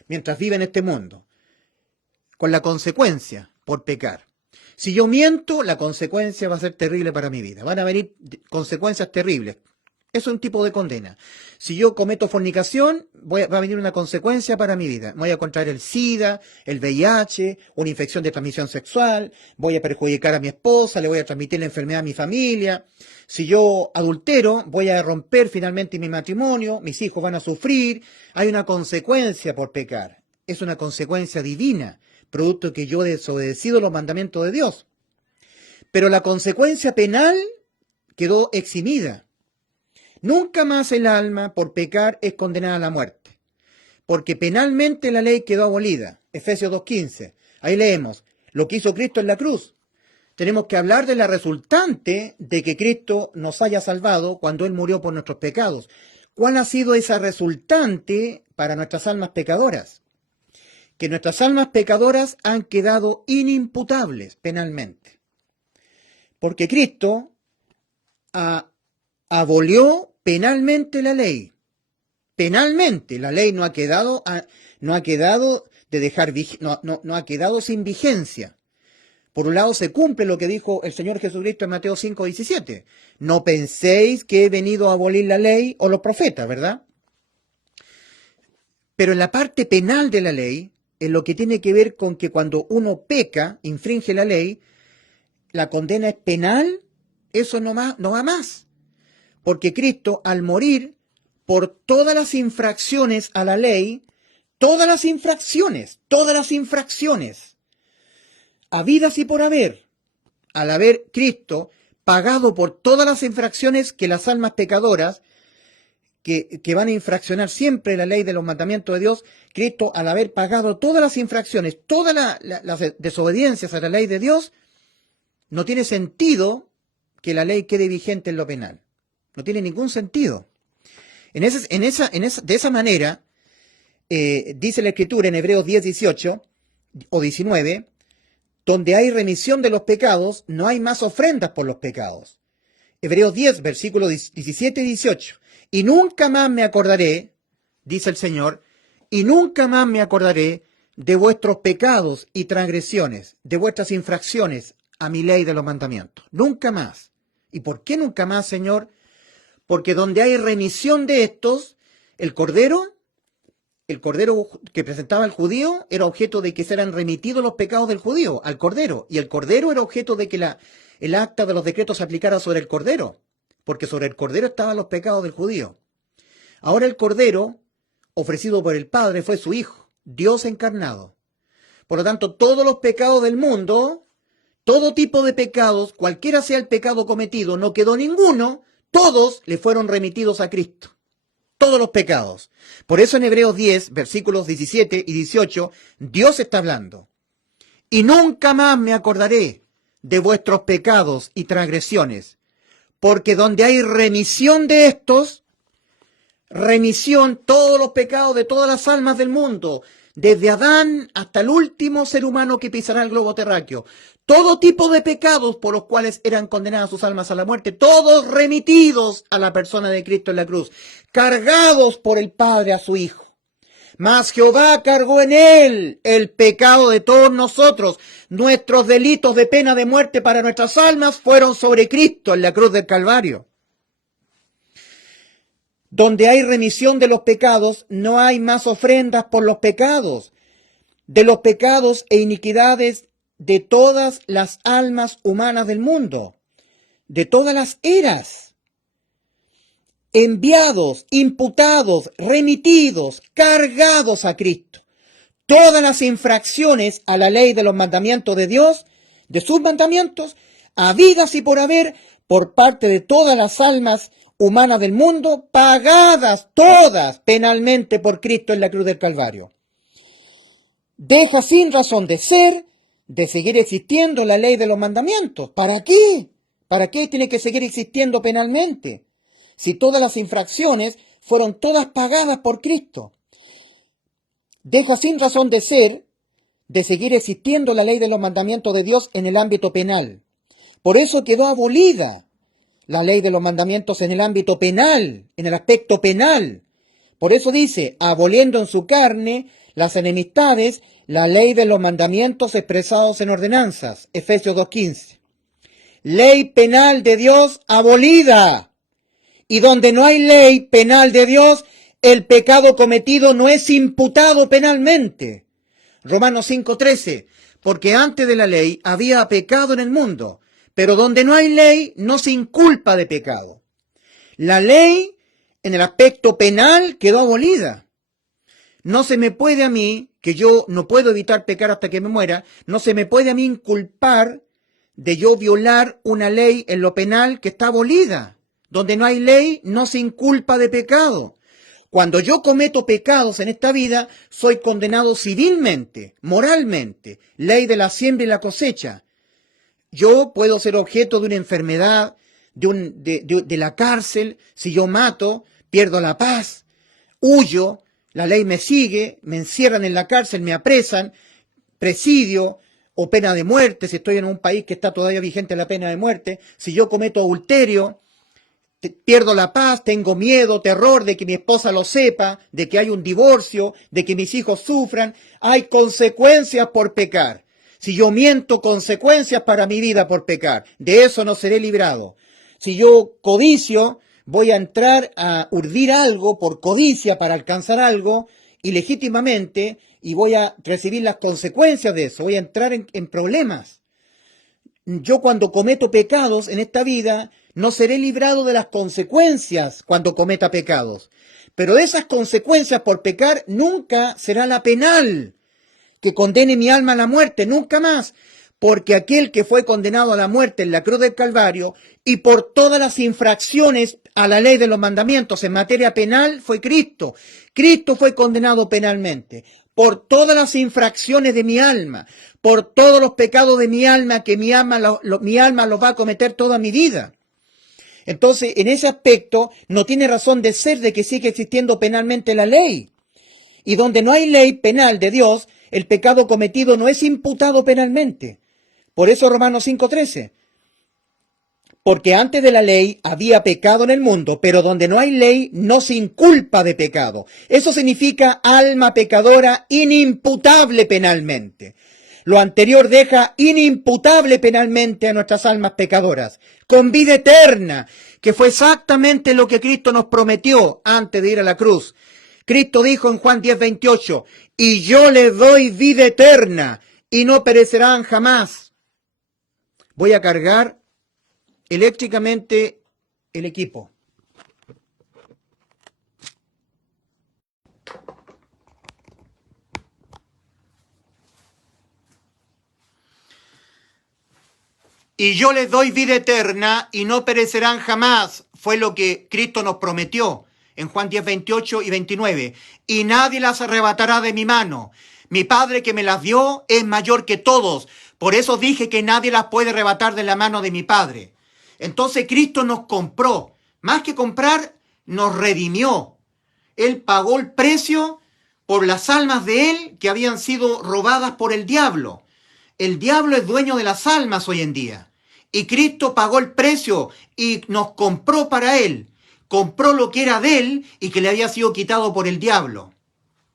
mientras vive en este mundo, con la consecuencia por pecar. Si yo miento, la consecuencia va a ser terrible para mi vida. Van a venir consecuencias terribles. Eso es un tipo de condena. Si yo cometo fornicación, va a venir una consecuencia para mi vida. Voy a contraer el SIDA, el VIH, una infección de transmisión sexual, voy a perjudicar a mi esposa, le voy a transmitir la enfermedad a mi familia. Si yo adultero, voy a romper finalmente mi matrimonio, mis hijos van a sufrir. Hay una consecuencia por pecar. Es una consecuencia divina, producto que yo he desobedecido los mandamientos de Dios. Pero la consecuencia penal quedó eximida. Nunca más el alma por pecar es condenada a la muerte, porque penalmente la ley quedó abolida. Efesios 2:15. Ahí leemos lo que hizo Cristo en la cruz. Tenemos que hablar de la resultante de que Cristo nos haya salvado cuando Él murió por nuestros pecados. ¿Cuál ha sido esa resultante para nuestras almas pecadoras? Que nuestras almas pecadoras han quedado inimputables penalmente. Porque Cristo abolió penalmente la ley. Penalmente, la ley no ha quedado sin vigencia. Por un lado se cumple lo que dijo el Señor Jesucristo en Mateo 5:17. No penséis que he venido a abolir la ley o los profetas, ¿verdad? Pero en la parte penal de la ley, en lo que tiene que ver con que cuando uno peca, infringe la ley, la condena es penal, eso no va más. Porque Cristo, al morir por todas las infracciones a la ley, todas las infracciones, habidas y por haber, al haber Cristo pagado por todas las infracciones que las almas pecadoras, que van a infraccionar siempre la ley de los mandamientos de Dios, Cristo, al haber pagado todas las infracciones, todas las desobediencias a la ley de Dios, no tiene sentido que la ley quede vigente en lo penal. No tiene ningún sentido. De esa manera, dice la Escritura en Hebreos 10:18 o 19, donde hay remisión de los pecados, no hay más ofrendas por los pecados. Hebreos 10, versículos 17 y 18. Y nunca más me acordaré, dice el Señor, y nunca más me acordaré de vuestros pecados y transgresiones, de vuestras infracciones a mi ley de los mandamientos. Nunca más. ¿Y por qué nunca más, Señor? Porque donde hay remisión de estos, el cordero que presentaba el judío era objeto de que seran remitidos los pecados del judío al cordero, y el cordero era objeto de que el acta de los decretos se aplicara sobre el cordero, porque sobre el cordero estaban los pecados del judío. Ahora el Cordero, ofrecido por el Padre, fue su Hijo, Dios encarnado. Por lo tanto, todos los pecados del mundo, todo tipo de pecados, cualquiera sea el pecado cometido, no quedó ninguno, todos le fueron remitidos a Cristo. Todos los pecados. Por eso en Hebreos 10, versículos 17 y 18, Dios está hablando. Y nunca más me acordaré de vuestros pecados y transgresiones, porque donde hay remisión de estos, remisión todos los pecados de todas las almas del mundo, desde Adán hasta el último ser humano que pisará el globo terráqueo, todo tipo de pecados por los cuales eran condenadas sus almas a la muerte, todos remitidos a la persona de Cristo en la cruz, cargados por el Padre a su Hijo. Mas Jehová cargó en él el pecado de todos nosotros. Nuestros delitos de pena de muerte para nuestras almas fueron sobre Cristo en la cruz del Calvario. Donde hay remisión de los pecados, no hay más ofrendas por los pecados, de los pecados e iniquidades de todas las almas humanas del mundo, de todas las eras, enviados, imputados, remitidos, cargados a Cristo. Todas las infracciones a la ley de los mandamientos de Dios, de sus mandamientos, habidas y por haber, por parte de todas las almas humanas del mundo, pagadas todas penalmente por Cristo en la cruz del Calvario. Deja sin razón de ser, de seguir existiendo la ley de los mandamientos. ¿Para qué? ¿Para qué tiene que seguir existiendo penalmente? Si todas las infracciones fueron todas pagadas por Cristo. Deja sin razón de ser, de seguir existiendo la ley de los mandamientos de Dios en el ámbito penal. Por eso quedó abolida la ley de los mandamientos en el ámbito penal, en el aspecto penal. Por eso dice, aboliendo en su carne las enemistades, la ley de los mandamientos expresados en ordenanzas. Efesios 2:15. Ley penal de Dios abolida. Y donde no hay ley penal de Dios, el pecado cometido no es imputado penalmente. Romanos 5:13. Porque antes de la ley había pecado en el mundo, pero donde no hay ley no se inculpa de pecado. La ley en el aspecto penal quedó abolida. No se me puede a mí, que yo no puedo evitar pecar hasta que me muera, no se me puede a mí inculpar de yo violar una ley en lo penal que está abolida. Donde no hay ley, no se inculpa de pecado. Cuando yo cometo pecados en esta vida, soy condenado civilmente, moralmente, ley de la siembra y la cosecha. Yo puedo ser objeto de una enfermedad, de la cárcel. Si yo mato, pierdo la paz, huyo, la ley me sigue, me encierran en la cárcel, me apresan, presidio o pena de muerte, si estoy en un país que está todavía vigente la pena de muerte. Si yo cometo adulterio, pierdo la paz, tengo miedo, terror de que mi esposa lo sepa, de que hay un divorcio, de que mis hijos sufran. Hay consecuencias por pecar. Si yo miento, consecuencias para mi vida por pecar. De eso no seré librado. Si yo codicio, voy a entrar a urdir algo por codicia para alcanzar algo ilegítimamente y voy a recibir las consecuencias de eso. Voy a entrar en problemas. Yo cuando cometo pecados en esta vida, no seré librado de las consecuencias cuando cometa pecados. Pero esas consecuencias por pecar nunca será la penal que condene mi alma a la muerte, nunca más. Porque aquel que fue condenado a la muerte en la cruz del Calvario y por todas las infracciones a la ley de los mandamientos en materia penal fue Cristo. Cristo fue condenado penalmente por todas las infracciones de mi alma, por todos los pecados de mi alma que mi alma los va a cometer toda mi vida. Entonces, en ese aspecto, no tiene razón de ser de que siga existiendo penalmente la ley. Y donde no hay ley penal de Dios, el pecado cometido no es imputado penalmente. Por eso Romanos 5:13. Porque antes de la ley había pecado en el mundo, pero donde no hay ley no se inculpa de pecado. Eso significa alma pecadora inimputable penalmente. Lo anterior deja inimputable penalmente a nuestras almas pecadoras, con vida eterna, que fue exactamente lo que Cristo nos prometió antes de ir a la cruz. Cristo dijo en Juan 10:28, y yo les doy vida eterna, y no perecerán jamás. Voy a cargar eléctricamente el equipo. y yo les doy vida eterna y no perecerán jamás. Fue lo que Cristo nos prometió en Juan 10, 28 y 29. Y nadie las arrebatará de mi mano. Mi Padre que me las dio es mayor que todos. Por eso dije que nadie las puede arrebatar de la mano de mi Padre. Entonces Cristo nos compró. Más que comprar, nos redimió. Él pagó el precio por las almas de Él que habían sido robadas por el diablo. El diablo es dueño de las almas hoy en día. Y Cristo pagó el precio y nos compró para Él. Compró lo que era de Él y que le había sido quitado por el diablo.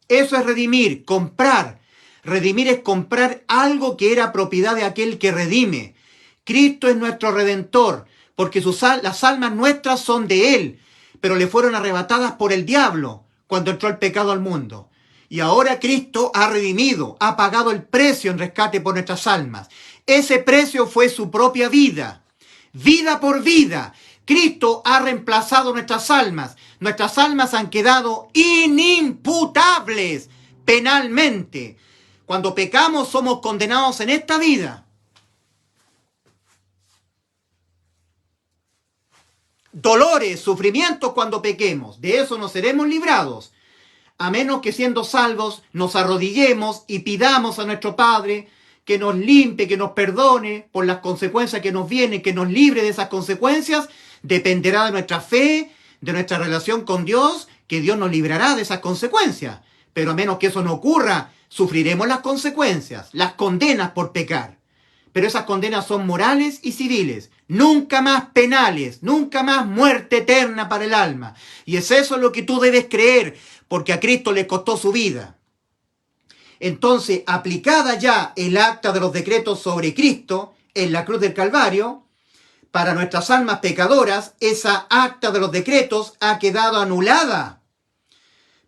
Eso es redimir, comprar. Redimir es comprar algo que era propiedad de aquel que redime. Cristo es nuestro Redentor, porque las almas nuestras son de Él, pero le fueron arrebatadas por el diablo cuando entró el pecado al mundo. Y ahora Cristo ha redimido, ha pagado el precio en rescate por nuestras almas. Ese precio fue su propia vida, vida por vida. Cristo ha reemplazado nuestras almas. Nuestras almas han quedado inimputables penalmente. Cuando pecamos somos condenados en esta vida. Dolores, sufrimientos cuando pequemos. De eso no seremos librados. A menos que siendo salvos nos arrodillemos y pidamos a nuestro Padre que nos limpie, que nos perdone por las consecuencias que nos vienen, que nos libre de esas consecuencias. Dependerá de nuestra fe, de nuestra relación con Dios, que Dios nos librará de esas consecuencias. Pero a menos que eso no ocurra, sufriremos las consecuencias, las condenas por pecar. Pero esas condenas son morales y civiles, nunca más penales, nunca más muerte eterna para el alma. Y es eso lo que tú debes creer, porque a Cristo le costó su vida. Entonces, aplicada ya el acta de los decretos sobre Cristo en la cruz del Calvario, para nuestras almas pecadoras, esa acta de los decretos ha quedado anulada.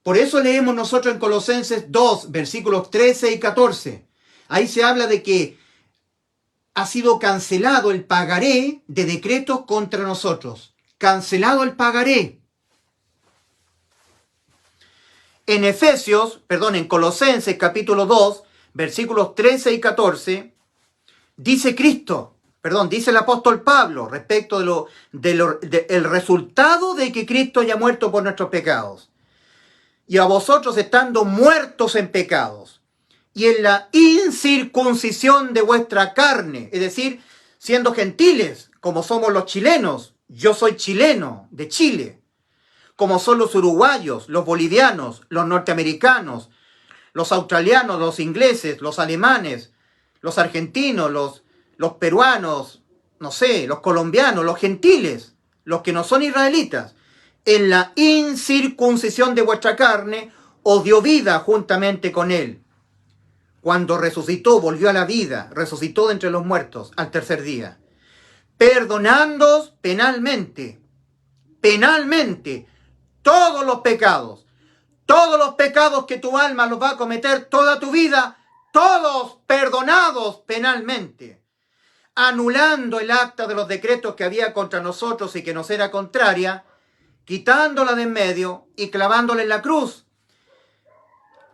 Por eso leemos nosotros en Colosenses 2, versículos 13 y 14. Ahí se habla de que ha sido cancelado el pagaré de decretos contra nosotros. Cancelado el pagaré. En Colosenses capítulo 2, versículos 13 y 14, dice dice el apóstol Pablo respecto del resultado de que Cristo haya muerto por nuestros pecados. Y a vosotros estando muertos en pecados y en la incircuncisión de vuestra carne, es decir, siendo gentiles, como somos los chilenos. Yo soy chileno de Chile. Como son los uruguayos, los bolivianos, los norteamericanos, los australianos, los ingleses, los alemanes, los argentinos, los peruanos, los colombianos, los gentiles, los que no son israelitas. En la incircuncisión de vuestra carne os dio vida juntamente con él. Cuando resucitó, volvió a la vida, resucitó de entre los muertos al tercer día. Perdonándoos penalmente, todos los pecados que tu alma los va a cometer toda tu vida, todos perdonados penalmente, anulando el acta de los decretos que había contra nosotros y que nos era contraria, quitándola de en medio y clavándola en la cruz.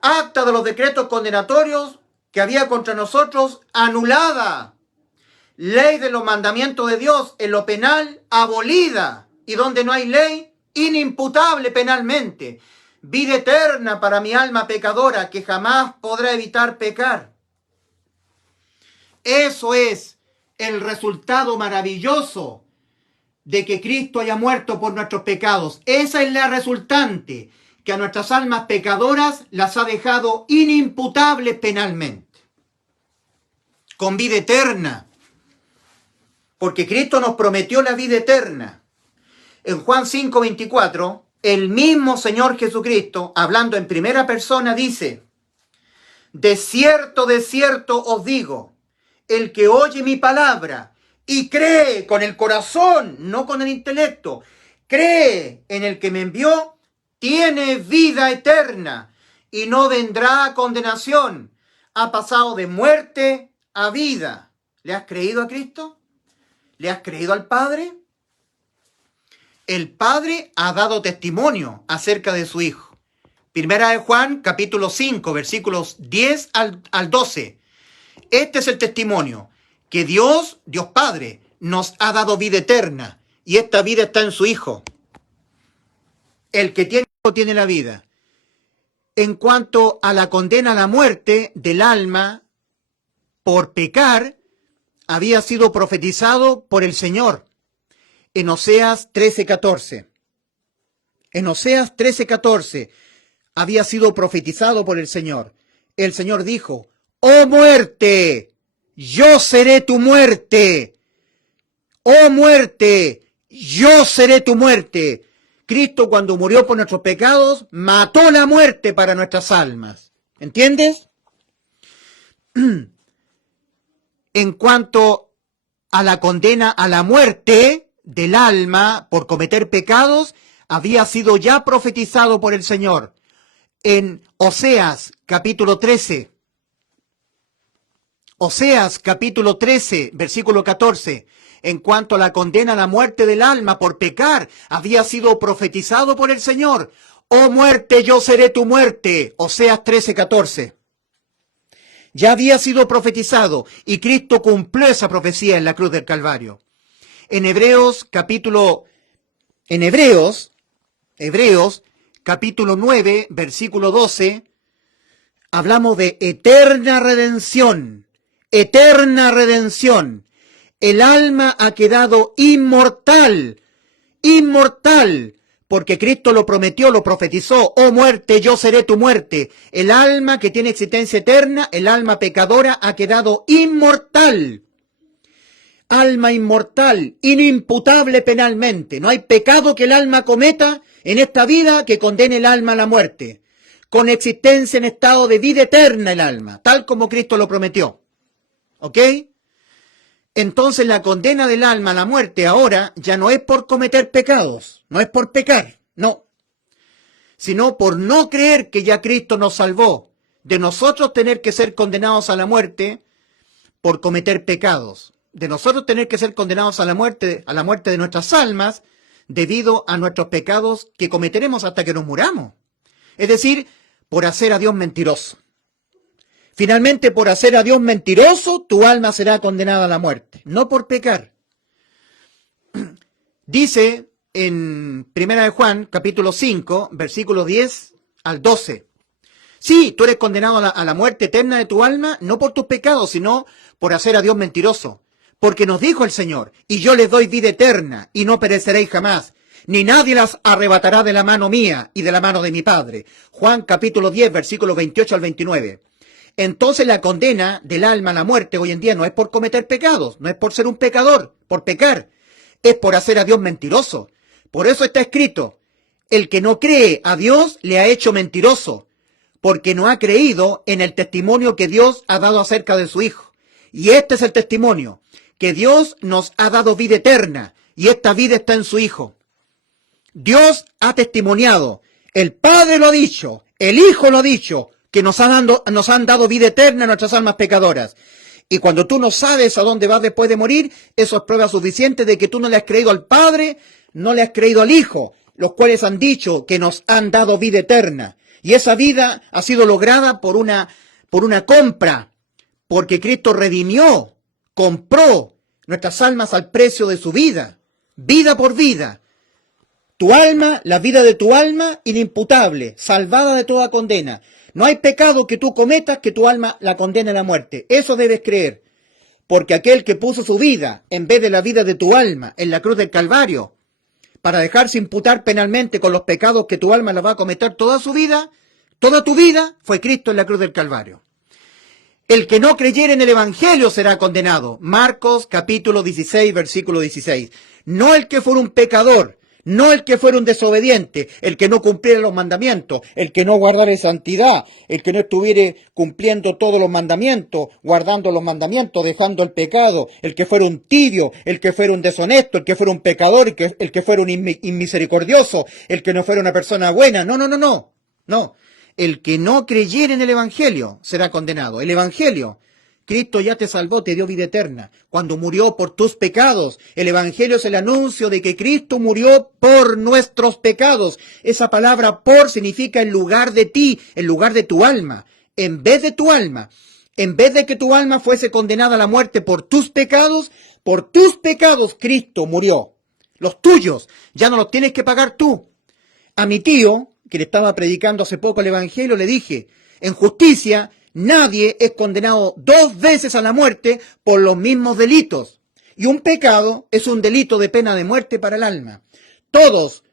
Acta de los decretos condenatorios que había contra nosotros, anulada. Ley de los mandamientos de Dios en lo penal, abolida. Y donde no hay ley, inimputable penalmente. Vida eterna para mi alma pecadora que jamás podrá evitar pecar. Eso es el resultado maravilloso de que Cristo haya muerto por nuestros pecados. Esa es la resultante, que a nuestras almas pecadoras las ha dejado inimputables penalmente, con vida eterna, porque Cristo nos prometió la vida eterna. En Juan 5:24, el mismo Señor Jesucristo, hablando en primera persona, dice: de cierto os digo, el que oye mi palabra y cree con el corazón, no con el intelecto, cree en el que me envió, tiene vida eterna y no vendrá a condenación. Ha pasado de muerte a vida. ¿Le has creído a Cristo? ¿Le has creído al Padre? El Padre ha dado testimonio acerca de su Hijo. Primera de Juan, capítulo 5, versículos 10 al 12. Este es el testimonio, que Dios Padre, nos ha dado vida eterna, y esta vida está en su Hijo. El que tiene Hijo tiene la vida. En cuanto a la condena a la muerte del alma por pecar, había sido profetizado por el Señor en Oseas 13:14. En Oseas 13:14 había sido profetizado por el Señor. El Señor dijo: ¡Oh muerte! Yo seré tu muerte. ¡Oh muerte! Yo seré tu muerte. Cristo, cuando murió por nuestros pecados, mató la muerte para nuestras almas. ¿Entiendes? En cuanto a la condena a la muerte del alma por cometer pecados, había sido ya profetizado por el Señor en Oseas capítulo 13. Oseas capítulo 13, versículo 14. En cuanto a la condena a la muerte del alma por pecar, había sido profetizado por el Señor. ¡Oh muerte, yo seré tu muerte! Oseas 13:14. Ya había sido profetizado y Cristo cumplió esa profecía en la cruz del Calvario. En Hebreos capítulo 9, versículo 12, hablamos de eterna redención. Eterna redención. El alma ha quedado inmortal, porque Cristo lo prometió, lo profetizó. ¡Oh muerte, yo seré tu muerte! El alma que tiene existencia eterna, el alma pecadora, ha quedado inmortal. Alma inmortal, inimputable penalmente. No hay pecado que el alma cometa en esta vida que condene el alma a la muerte. Con existencia en estado de vida eterna el alma, tal como Cristo lo prometió. ¿Ok? Entonces la condena del alma a la muerte ahora ya no es por cometer pecados, no es por pecar, no, sino por no creer que ya Cristo nos salvó de nosotros tener que ser condenados a la muerte por cometer pecados, de nosotros tener que ser condenados a la muerte de nuestras almas debido a nuestros pecados que cometeremos hasta que nos muramos. Es decir, por hacer a Dios mentiroso. Finalmente, por hacer a Dios mentiroso, tu alma será condenada a la muerte, no por pecar. Dice en 1 de Juan, capítulo 5, versículos 10 al 12. Sí, tú eres condenado a la muerte eterna de tu alma, no por tus pecados, sino por hacer a Dios mentiroso. Porque nos dijo el Señor: y yo les doy vida eterna, y no pereceréis jamás, ni nadie las arrebatará de la mano mía y de la mano de mi Padre. Juan capítulo 10, versículos 28 al 29. Entonces la condena del alma a la muerte hoy en día no es por cometer pecados, no es por ser un pecador, por pecar, es por hacer a Dios mentiroso. Por eso está escrito: el que no cree a Dios le ha hecho mentiroso, porque no ha creído en el testimonio que Dios ha dado acerca de su Hijo. Y este es el testimonio, que Dios nos ha dado vida eterna, y esta vida está en su Hijo. Dios ha testimoniado, el Padre lo ha dicho, el Hijo lo ha dicho, que nos han dado vida eterna a nuestras almas pecadoras. Y cuando tú no sabes a dónde vas después de morir, eso es prueba suficiente de que tú no le has creído al Padre, no le has creído al Hijo, los cuales han dicho que nos han dado vida eterna. Y esa vida ha sido lograda por una compra, porque Cristo redimió, compró nuestras almas al precio de su vida, vida por vida. Tu alma, la vida de tu alma, inimputable, salvada de toda condena. No hay pecado que tú cometas que tu alma la condene a la muerte. Eso debes creer. Porque aquel que puso su vida en vez de la vida de tu alma en la cruz del Calvario, para dejarse imputar penalmente con los pecados que tu alma la va a cometer toda su vida, toda tu vida, fue Cristo en la cruz del Calvario. El que no creyere en el Evangelio será condenado. Marcos capítulo 16, versículo 16. No el que fuera un pecador, no el que fuera un desobediente, el que no cumpliera los mandamientos, el que no guardara santidad, el que no estuviera cumpliendo todos los mandamientos, guardando los mandamientos, dejando el pecado, el que fuera un tibio, el que fuera un deshonesto, el que fuera un pecador, el que fuera un inmisericordioso, el que no fuera una persona buena. No. El que no creyera en el Evangelio será condenado. El Evangelio, Cristo ya te salvó, te dio vida eterna. Cuando murió por tus pecados, el Evangelio es el anuncio de que Cristo murió por nuestros pecados. Esa palabra por significa en lugar de ti, en lugar de tu alma, en vez de tu alma. En vez de que tu alma fuese condenada a la muerte por tus pecados Cristo murió. Los tuyos, ya no los tienes que pagar tú. A mi tío, que le estaba predicando hace poco el Evangelio, le dije, en justicia, nadie es condenado 2 veces a la muerte por los mismos delitos. Y un pecado es un delito de pena de muerte para el alma. Todos,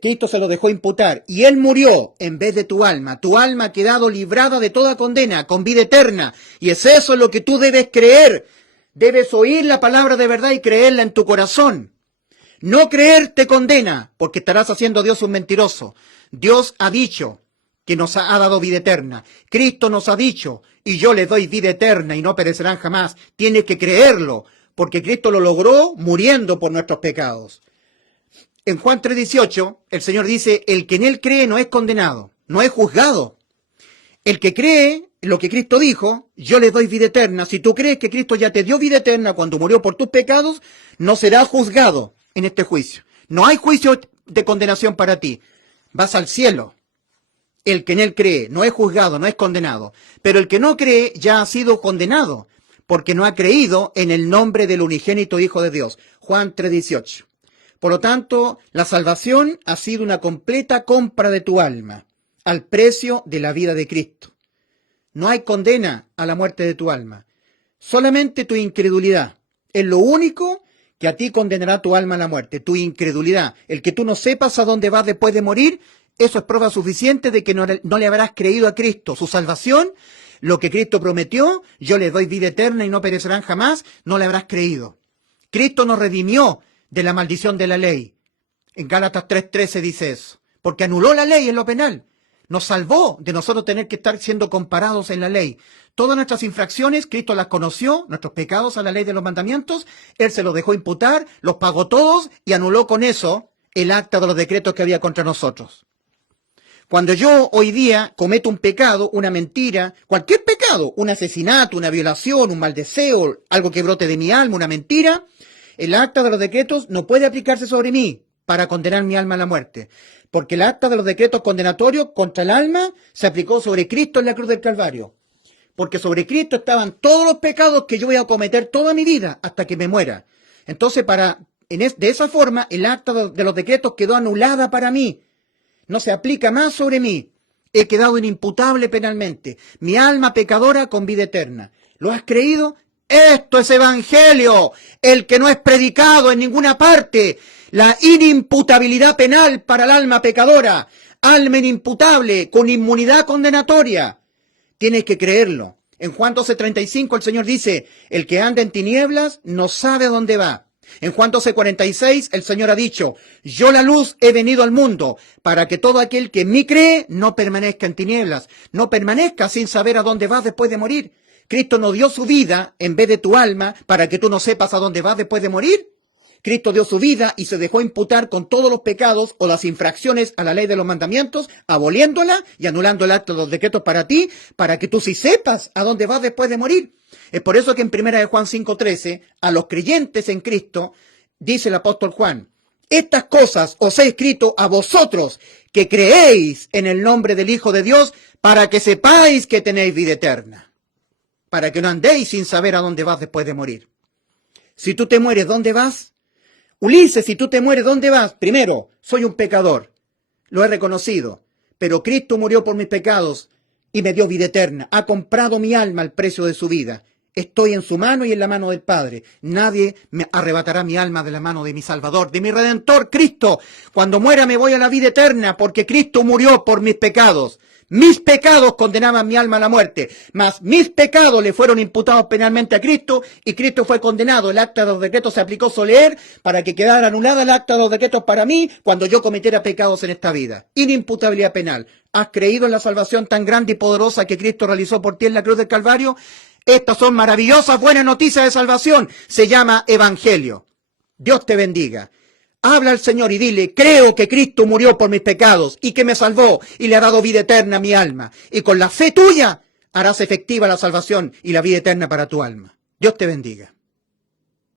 Cristo se lo dejó imputar, y Él murió en vez de tu alma. Tu alma ha quedado librada de toda condena, con vida eterna. Y es eso lo que tú debes creer. Debes oír la palabra de verdad y creerla en tu corazón. No creer te condena, porque estarás haciendo a Dios un mentiroso. Dios ha dicho que nos ha dado vida eterna. Cristo nos ha dicho, y yo les doy vida eterna y no perecerán jamás. Tienes que creerlo, porque Cristo lo logró muriendo por nuestros pecados. En Juan 3:18, el Señor dice, el que en Él cree no es condenado, no es juzgado. El que cree lo que Cristo dijo, yo les doy vida eterna. Si tú crees que Cristo ya te dio vida eterna cuando murió por tus pecados, no serás juzgado en este juicio. No hay juicio de condenación para ti. Vas al cielo. El que en Él cree no es juzgado, no es condenado. Pero el que no cree ya ha sido condenado, porque no ha creído en el nombre del unigénito Hijo de Dios. Juan 3:18. Por lo tanto, la salvación ha sido una completa compra de tu alma, al precio de la vida de Cristo. No hay condena a la muerte de tu alma. Solamente tu incredulidad es lo único que a ti condenará tu alma a la muerte. Tu incredulidad, el que tú no sepas a dónde vas después de morir, eso es prueba suficiente de que no le habrás creído a Cristo. Su salvación, lo que Cristo prometió, yo les doy vida eterna y no perecerán jamás, no le habrás creído. Cristo nos redimió de la maldición de la ley. En Gálatas 3:13 dice eso. Porque anuló la ley en lo penal. Nos salvó de nosotros tener que estar siendo comparados en la ley. Todas nuestras infracciones, Cristo las conoció, nuestros pecados a la ley de los mandamientos, Él se los dejó imputar, los pagó todos y anuló con eso el acta de los decretos que había contra nosotros. Cuando yo hoy día cometo un pecado, una mentira, cualquier pecado, un asesinato, una violación, un mal deseo, algo que brote de mi alma, una mentira, el acta de los decretos no puede aplicarse sobre mí para condenar mi alma a la muerte. Porque el acta de los decretos condenatorios contra el alma se aplicó sobre Cristo en la cruz del Calvario. Porque sobre Cristo estaban todos los pecados que yo voy a cometer toda mi vida hasta que me muera. Entonces, de esa forma, el acta de los decretos quedó anulada para mí. No se aplica más sobre mí. He quedado inimputable penalmente. Mi alma pecadora con vida eterna. ¿Lo has creído? Esto es evangelio, el que no es predicado en ninguna parte. La inimputabilidad penal para el alma pecadora, alma inimputable, con inmunidad condenatoria. Tienes que creerlo. En Juan 12:35 el Señor dice, el que anda en tinieblas no sabe a dónde va. En Juan 12:46 el Señor ha dicho, yo la luz he venido al mundo, para que todo aquel que en mí cree no permanezca en tinieblas, no permanezca sin saber a dónde vas después de morir. Cristo no dio su vida en vez de tu alma para que tú no sepas a dónde vas después de morir. Cristo dio su vida y se dejó imputar con todos los pecados o las infracciones a la ley de los mandamientos, aboliéndola y anulando el acto de los decretos para ti, para que tú sí sepas a dónde vas después de morir. Es por eso que en 1 de Juan 5:13, a los creyentes en Cristo, dice el apóstol Juan, estas cosas os he escrito a vosotros que creéis en el nombre del Hijo de Dios, para que sepáis que tenéis vida eterna, para que no andéis sin saber a dónde vas después de morir. Si tú te mueres, ¿dónde vas? Ulises, si tú te mueres, ¿dónde vas? Primero, soy un pecador, lo he reconocido, pero Cristo murió por mis pecados y me dio vida eterna, ha comprado mi alma al precio de su vida. Estoy en su mano y en la mano del Padre. Nadie me arrebatará mi alma de la mano de mi Salvador, de mi Redentor, Cristo. Cuando muera me voy a la vida eterna, porque Cristo murió por mis pecados. Mis pecados condenaban mi alma a la muerte, mas mis pecados le fueron imputados penalmente a Cristo y Cristo fue condenado. El acta de los decretos se aplicó soler para que quedara anulada el acta de los decretos para mí cuando yo cometiera pecados en esta vida. Inimputabilidad penal. ¿Has creído en la salvación tan grande y poderosa que Cristo realizó por ti en la cruz del Calvario? Estas son maravillosas buenas noticias de salvación. Se llama evangelio. Dios te bendiga. Habla al Señor y dile, creo que Cristo murió por mis pecados y que me salvó y le ha dado vida eterna a mi alma. Y con la fe tuya harás efectiva la salvación y la vida eterna para tu alma. Dios te bendiga.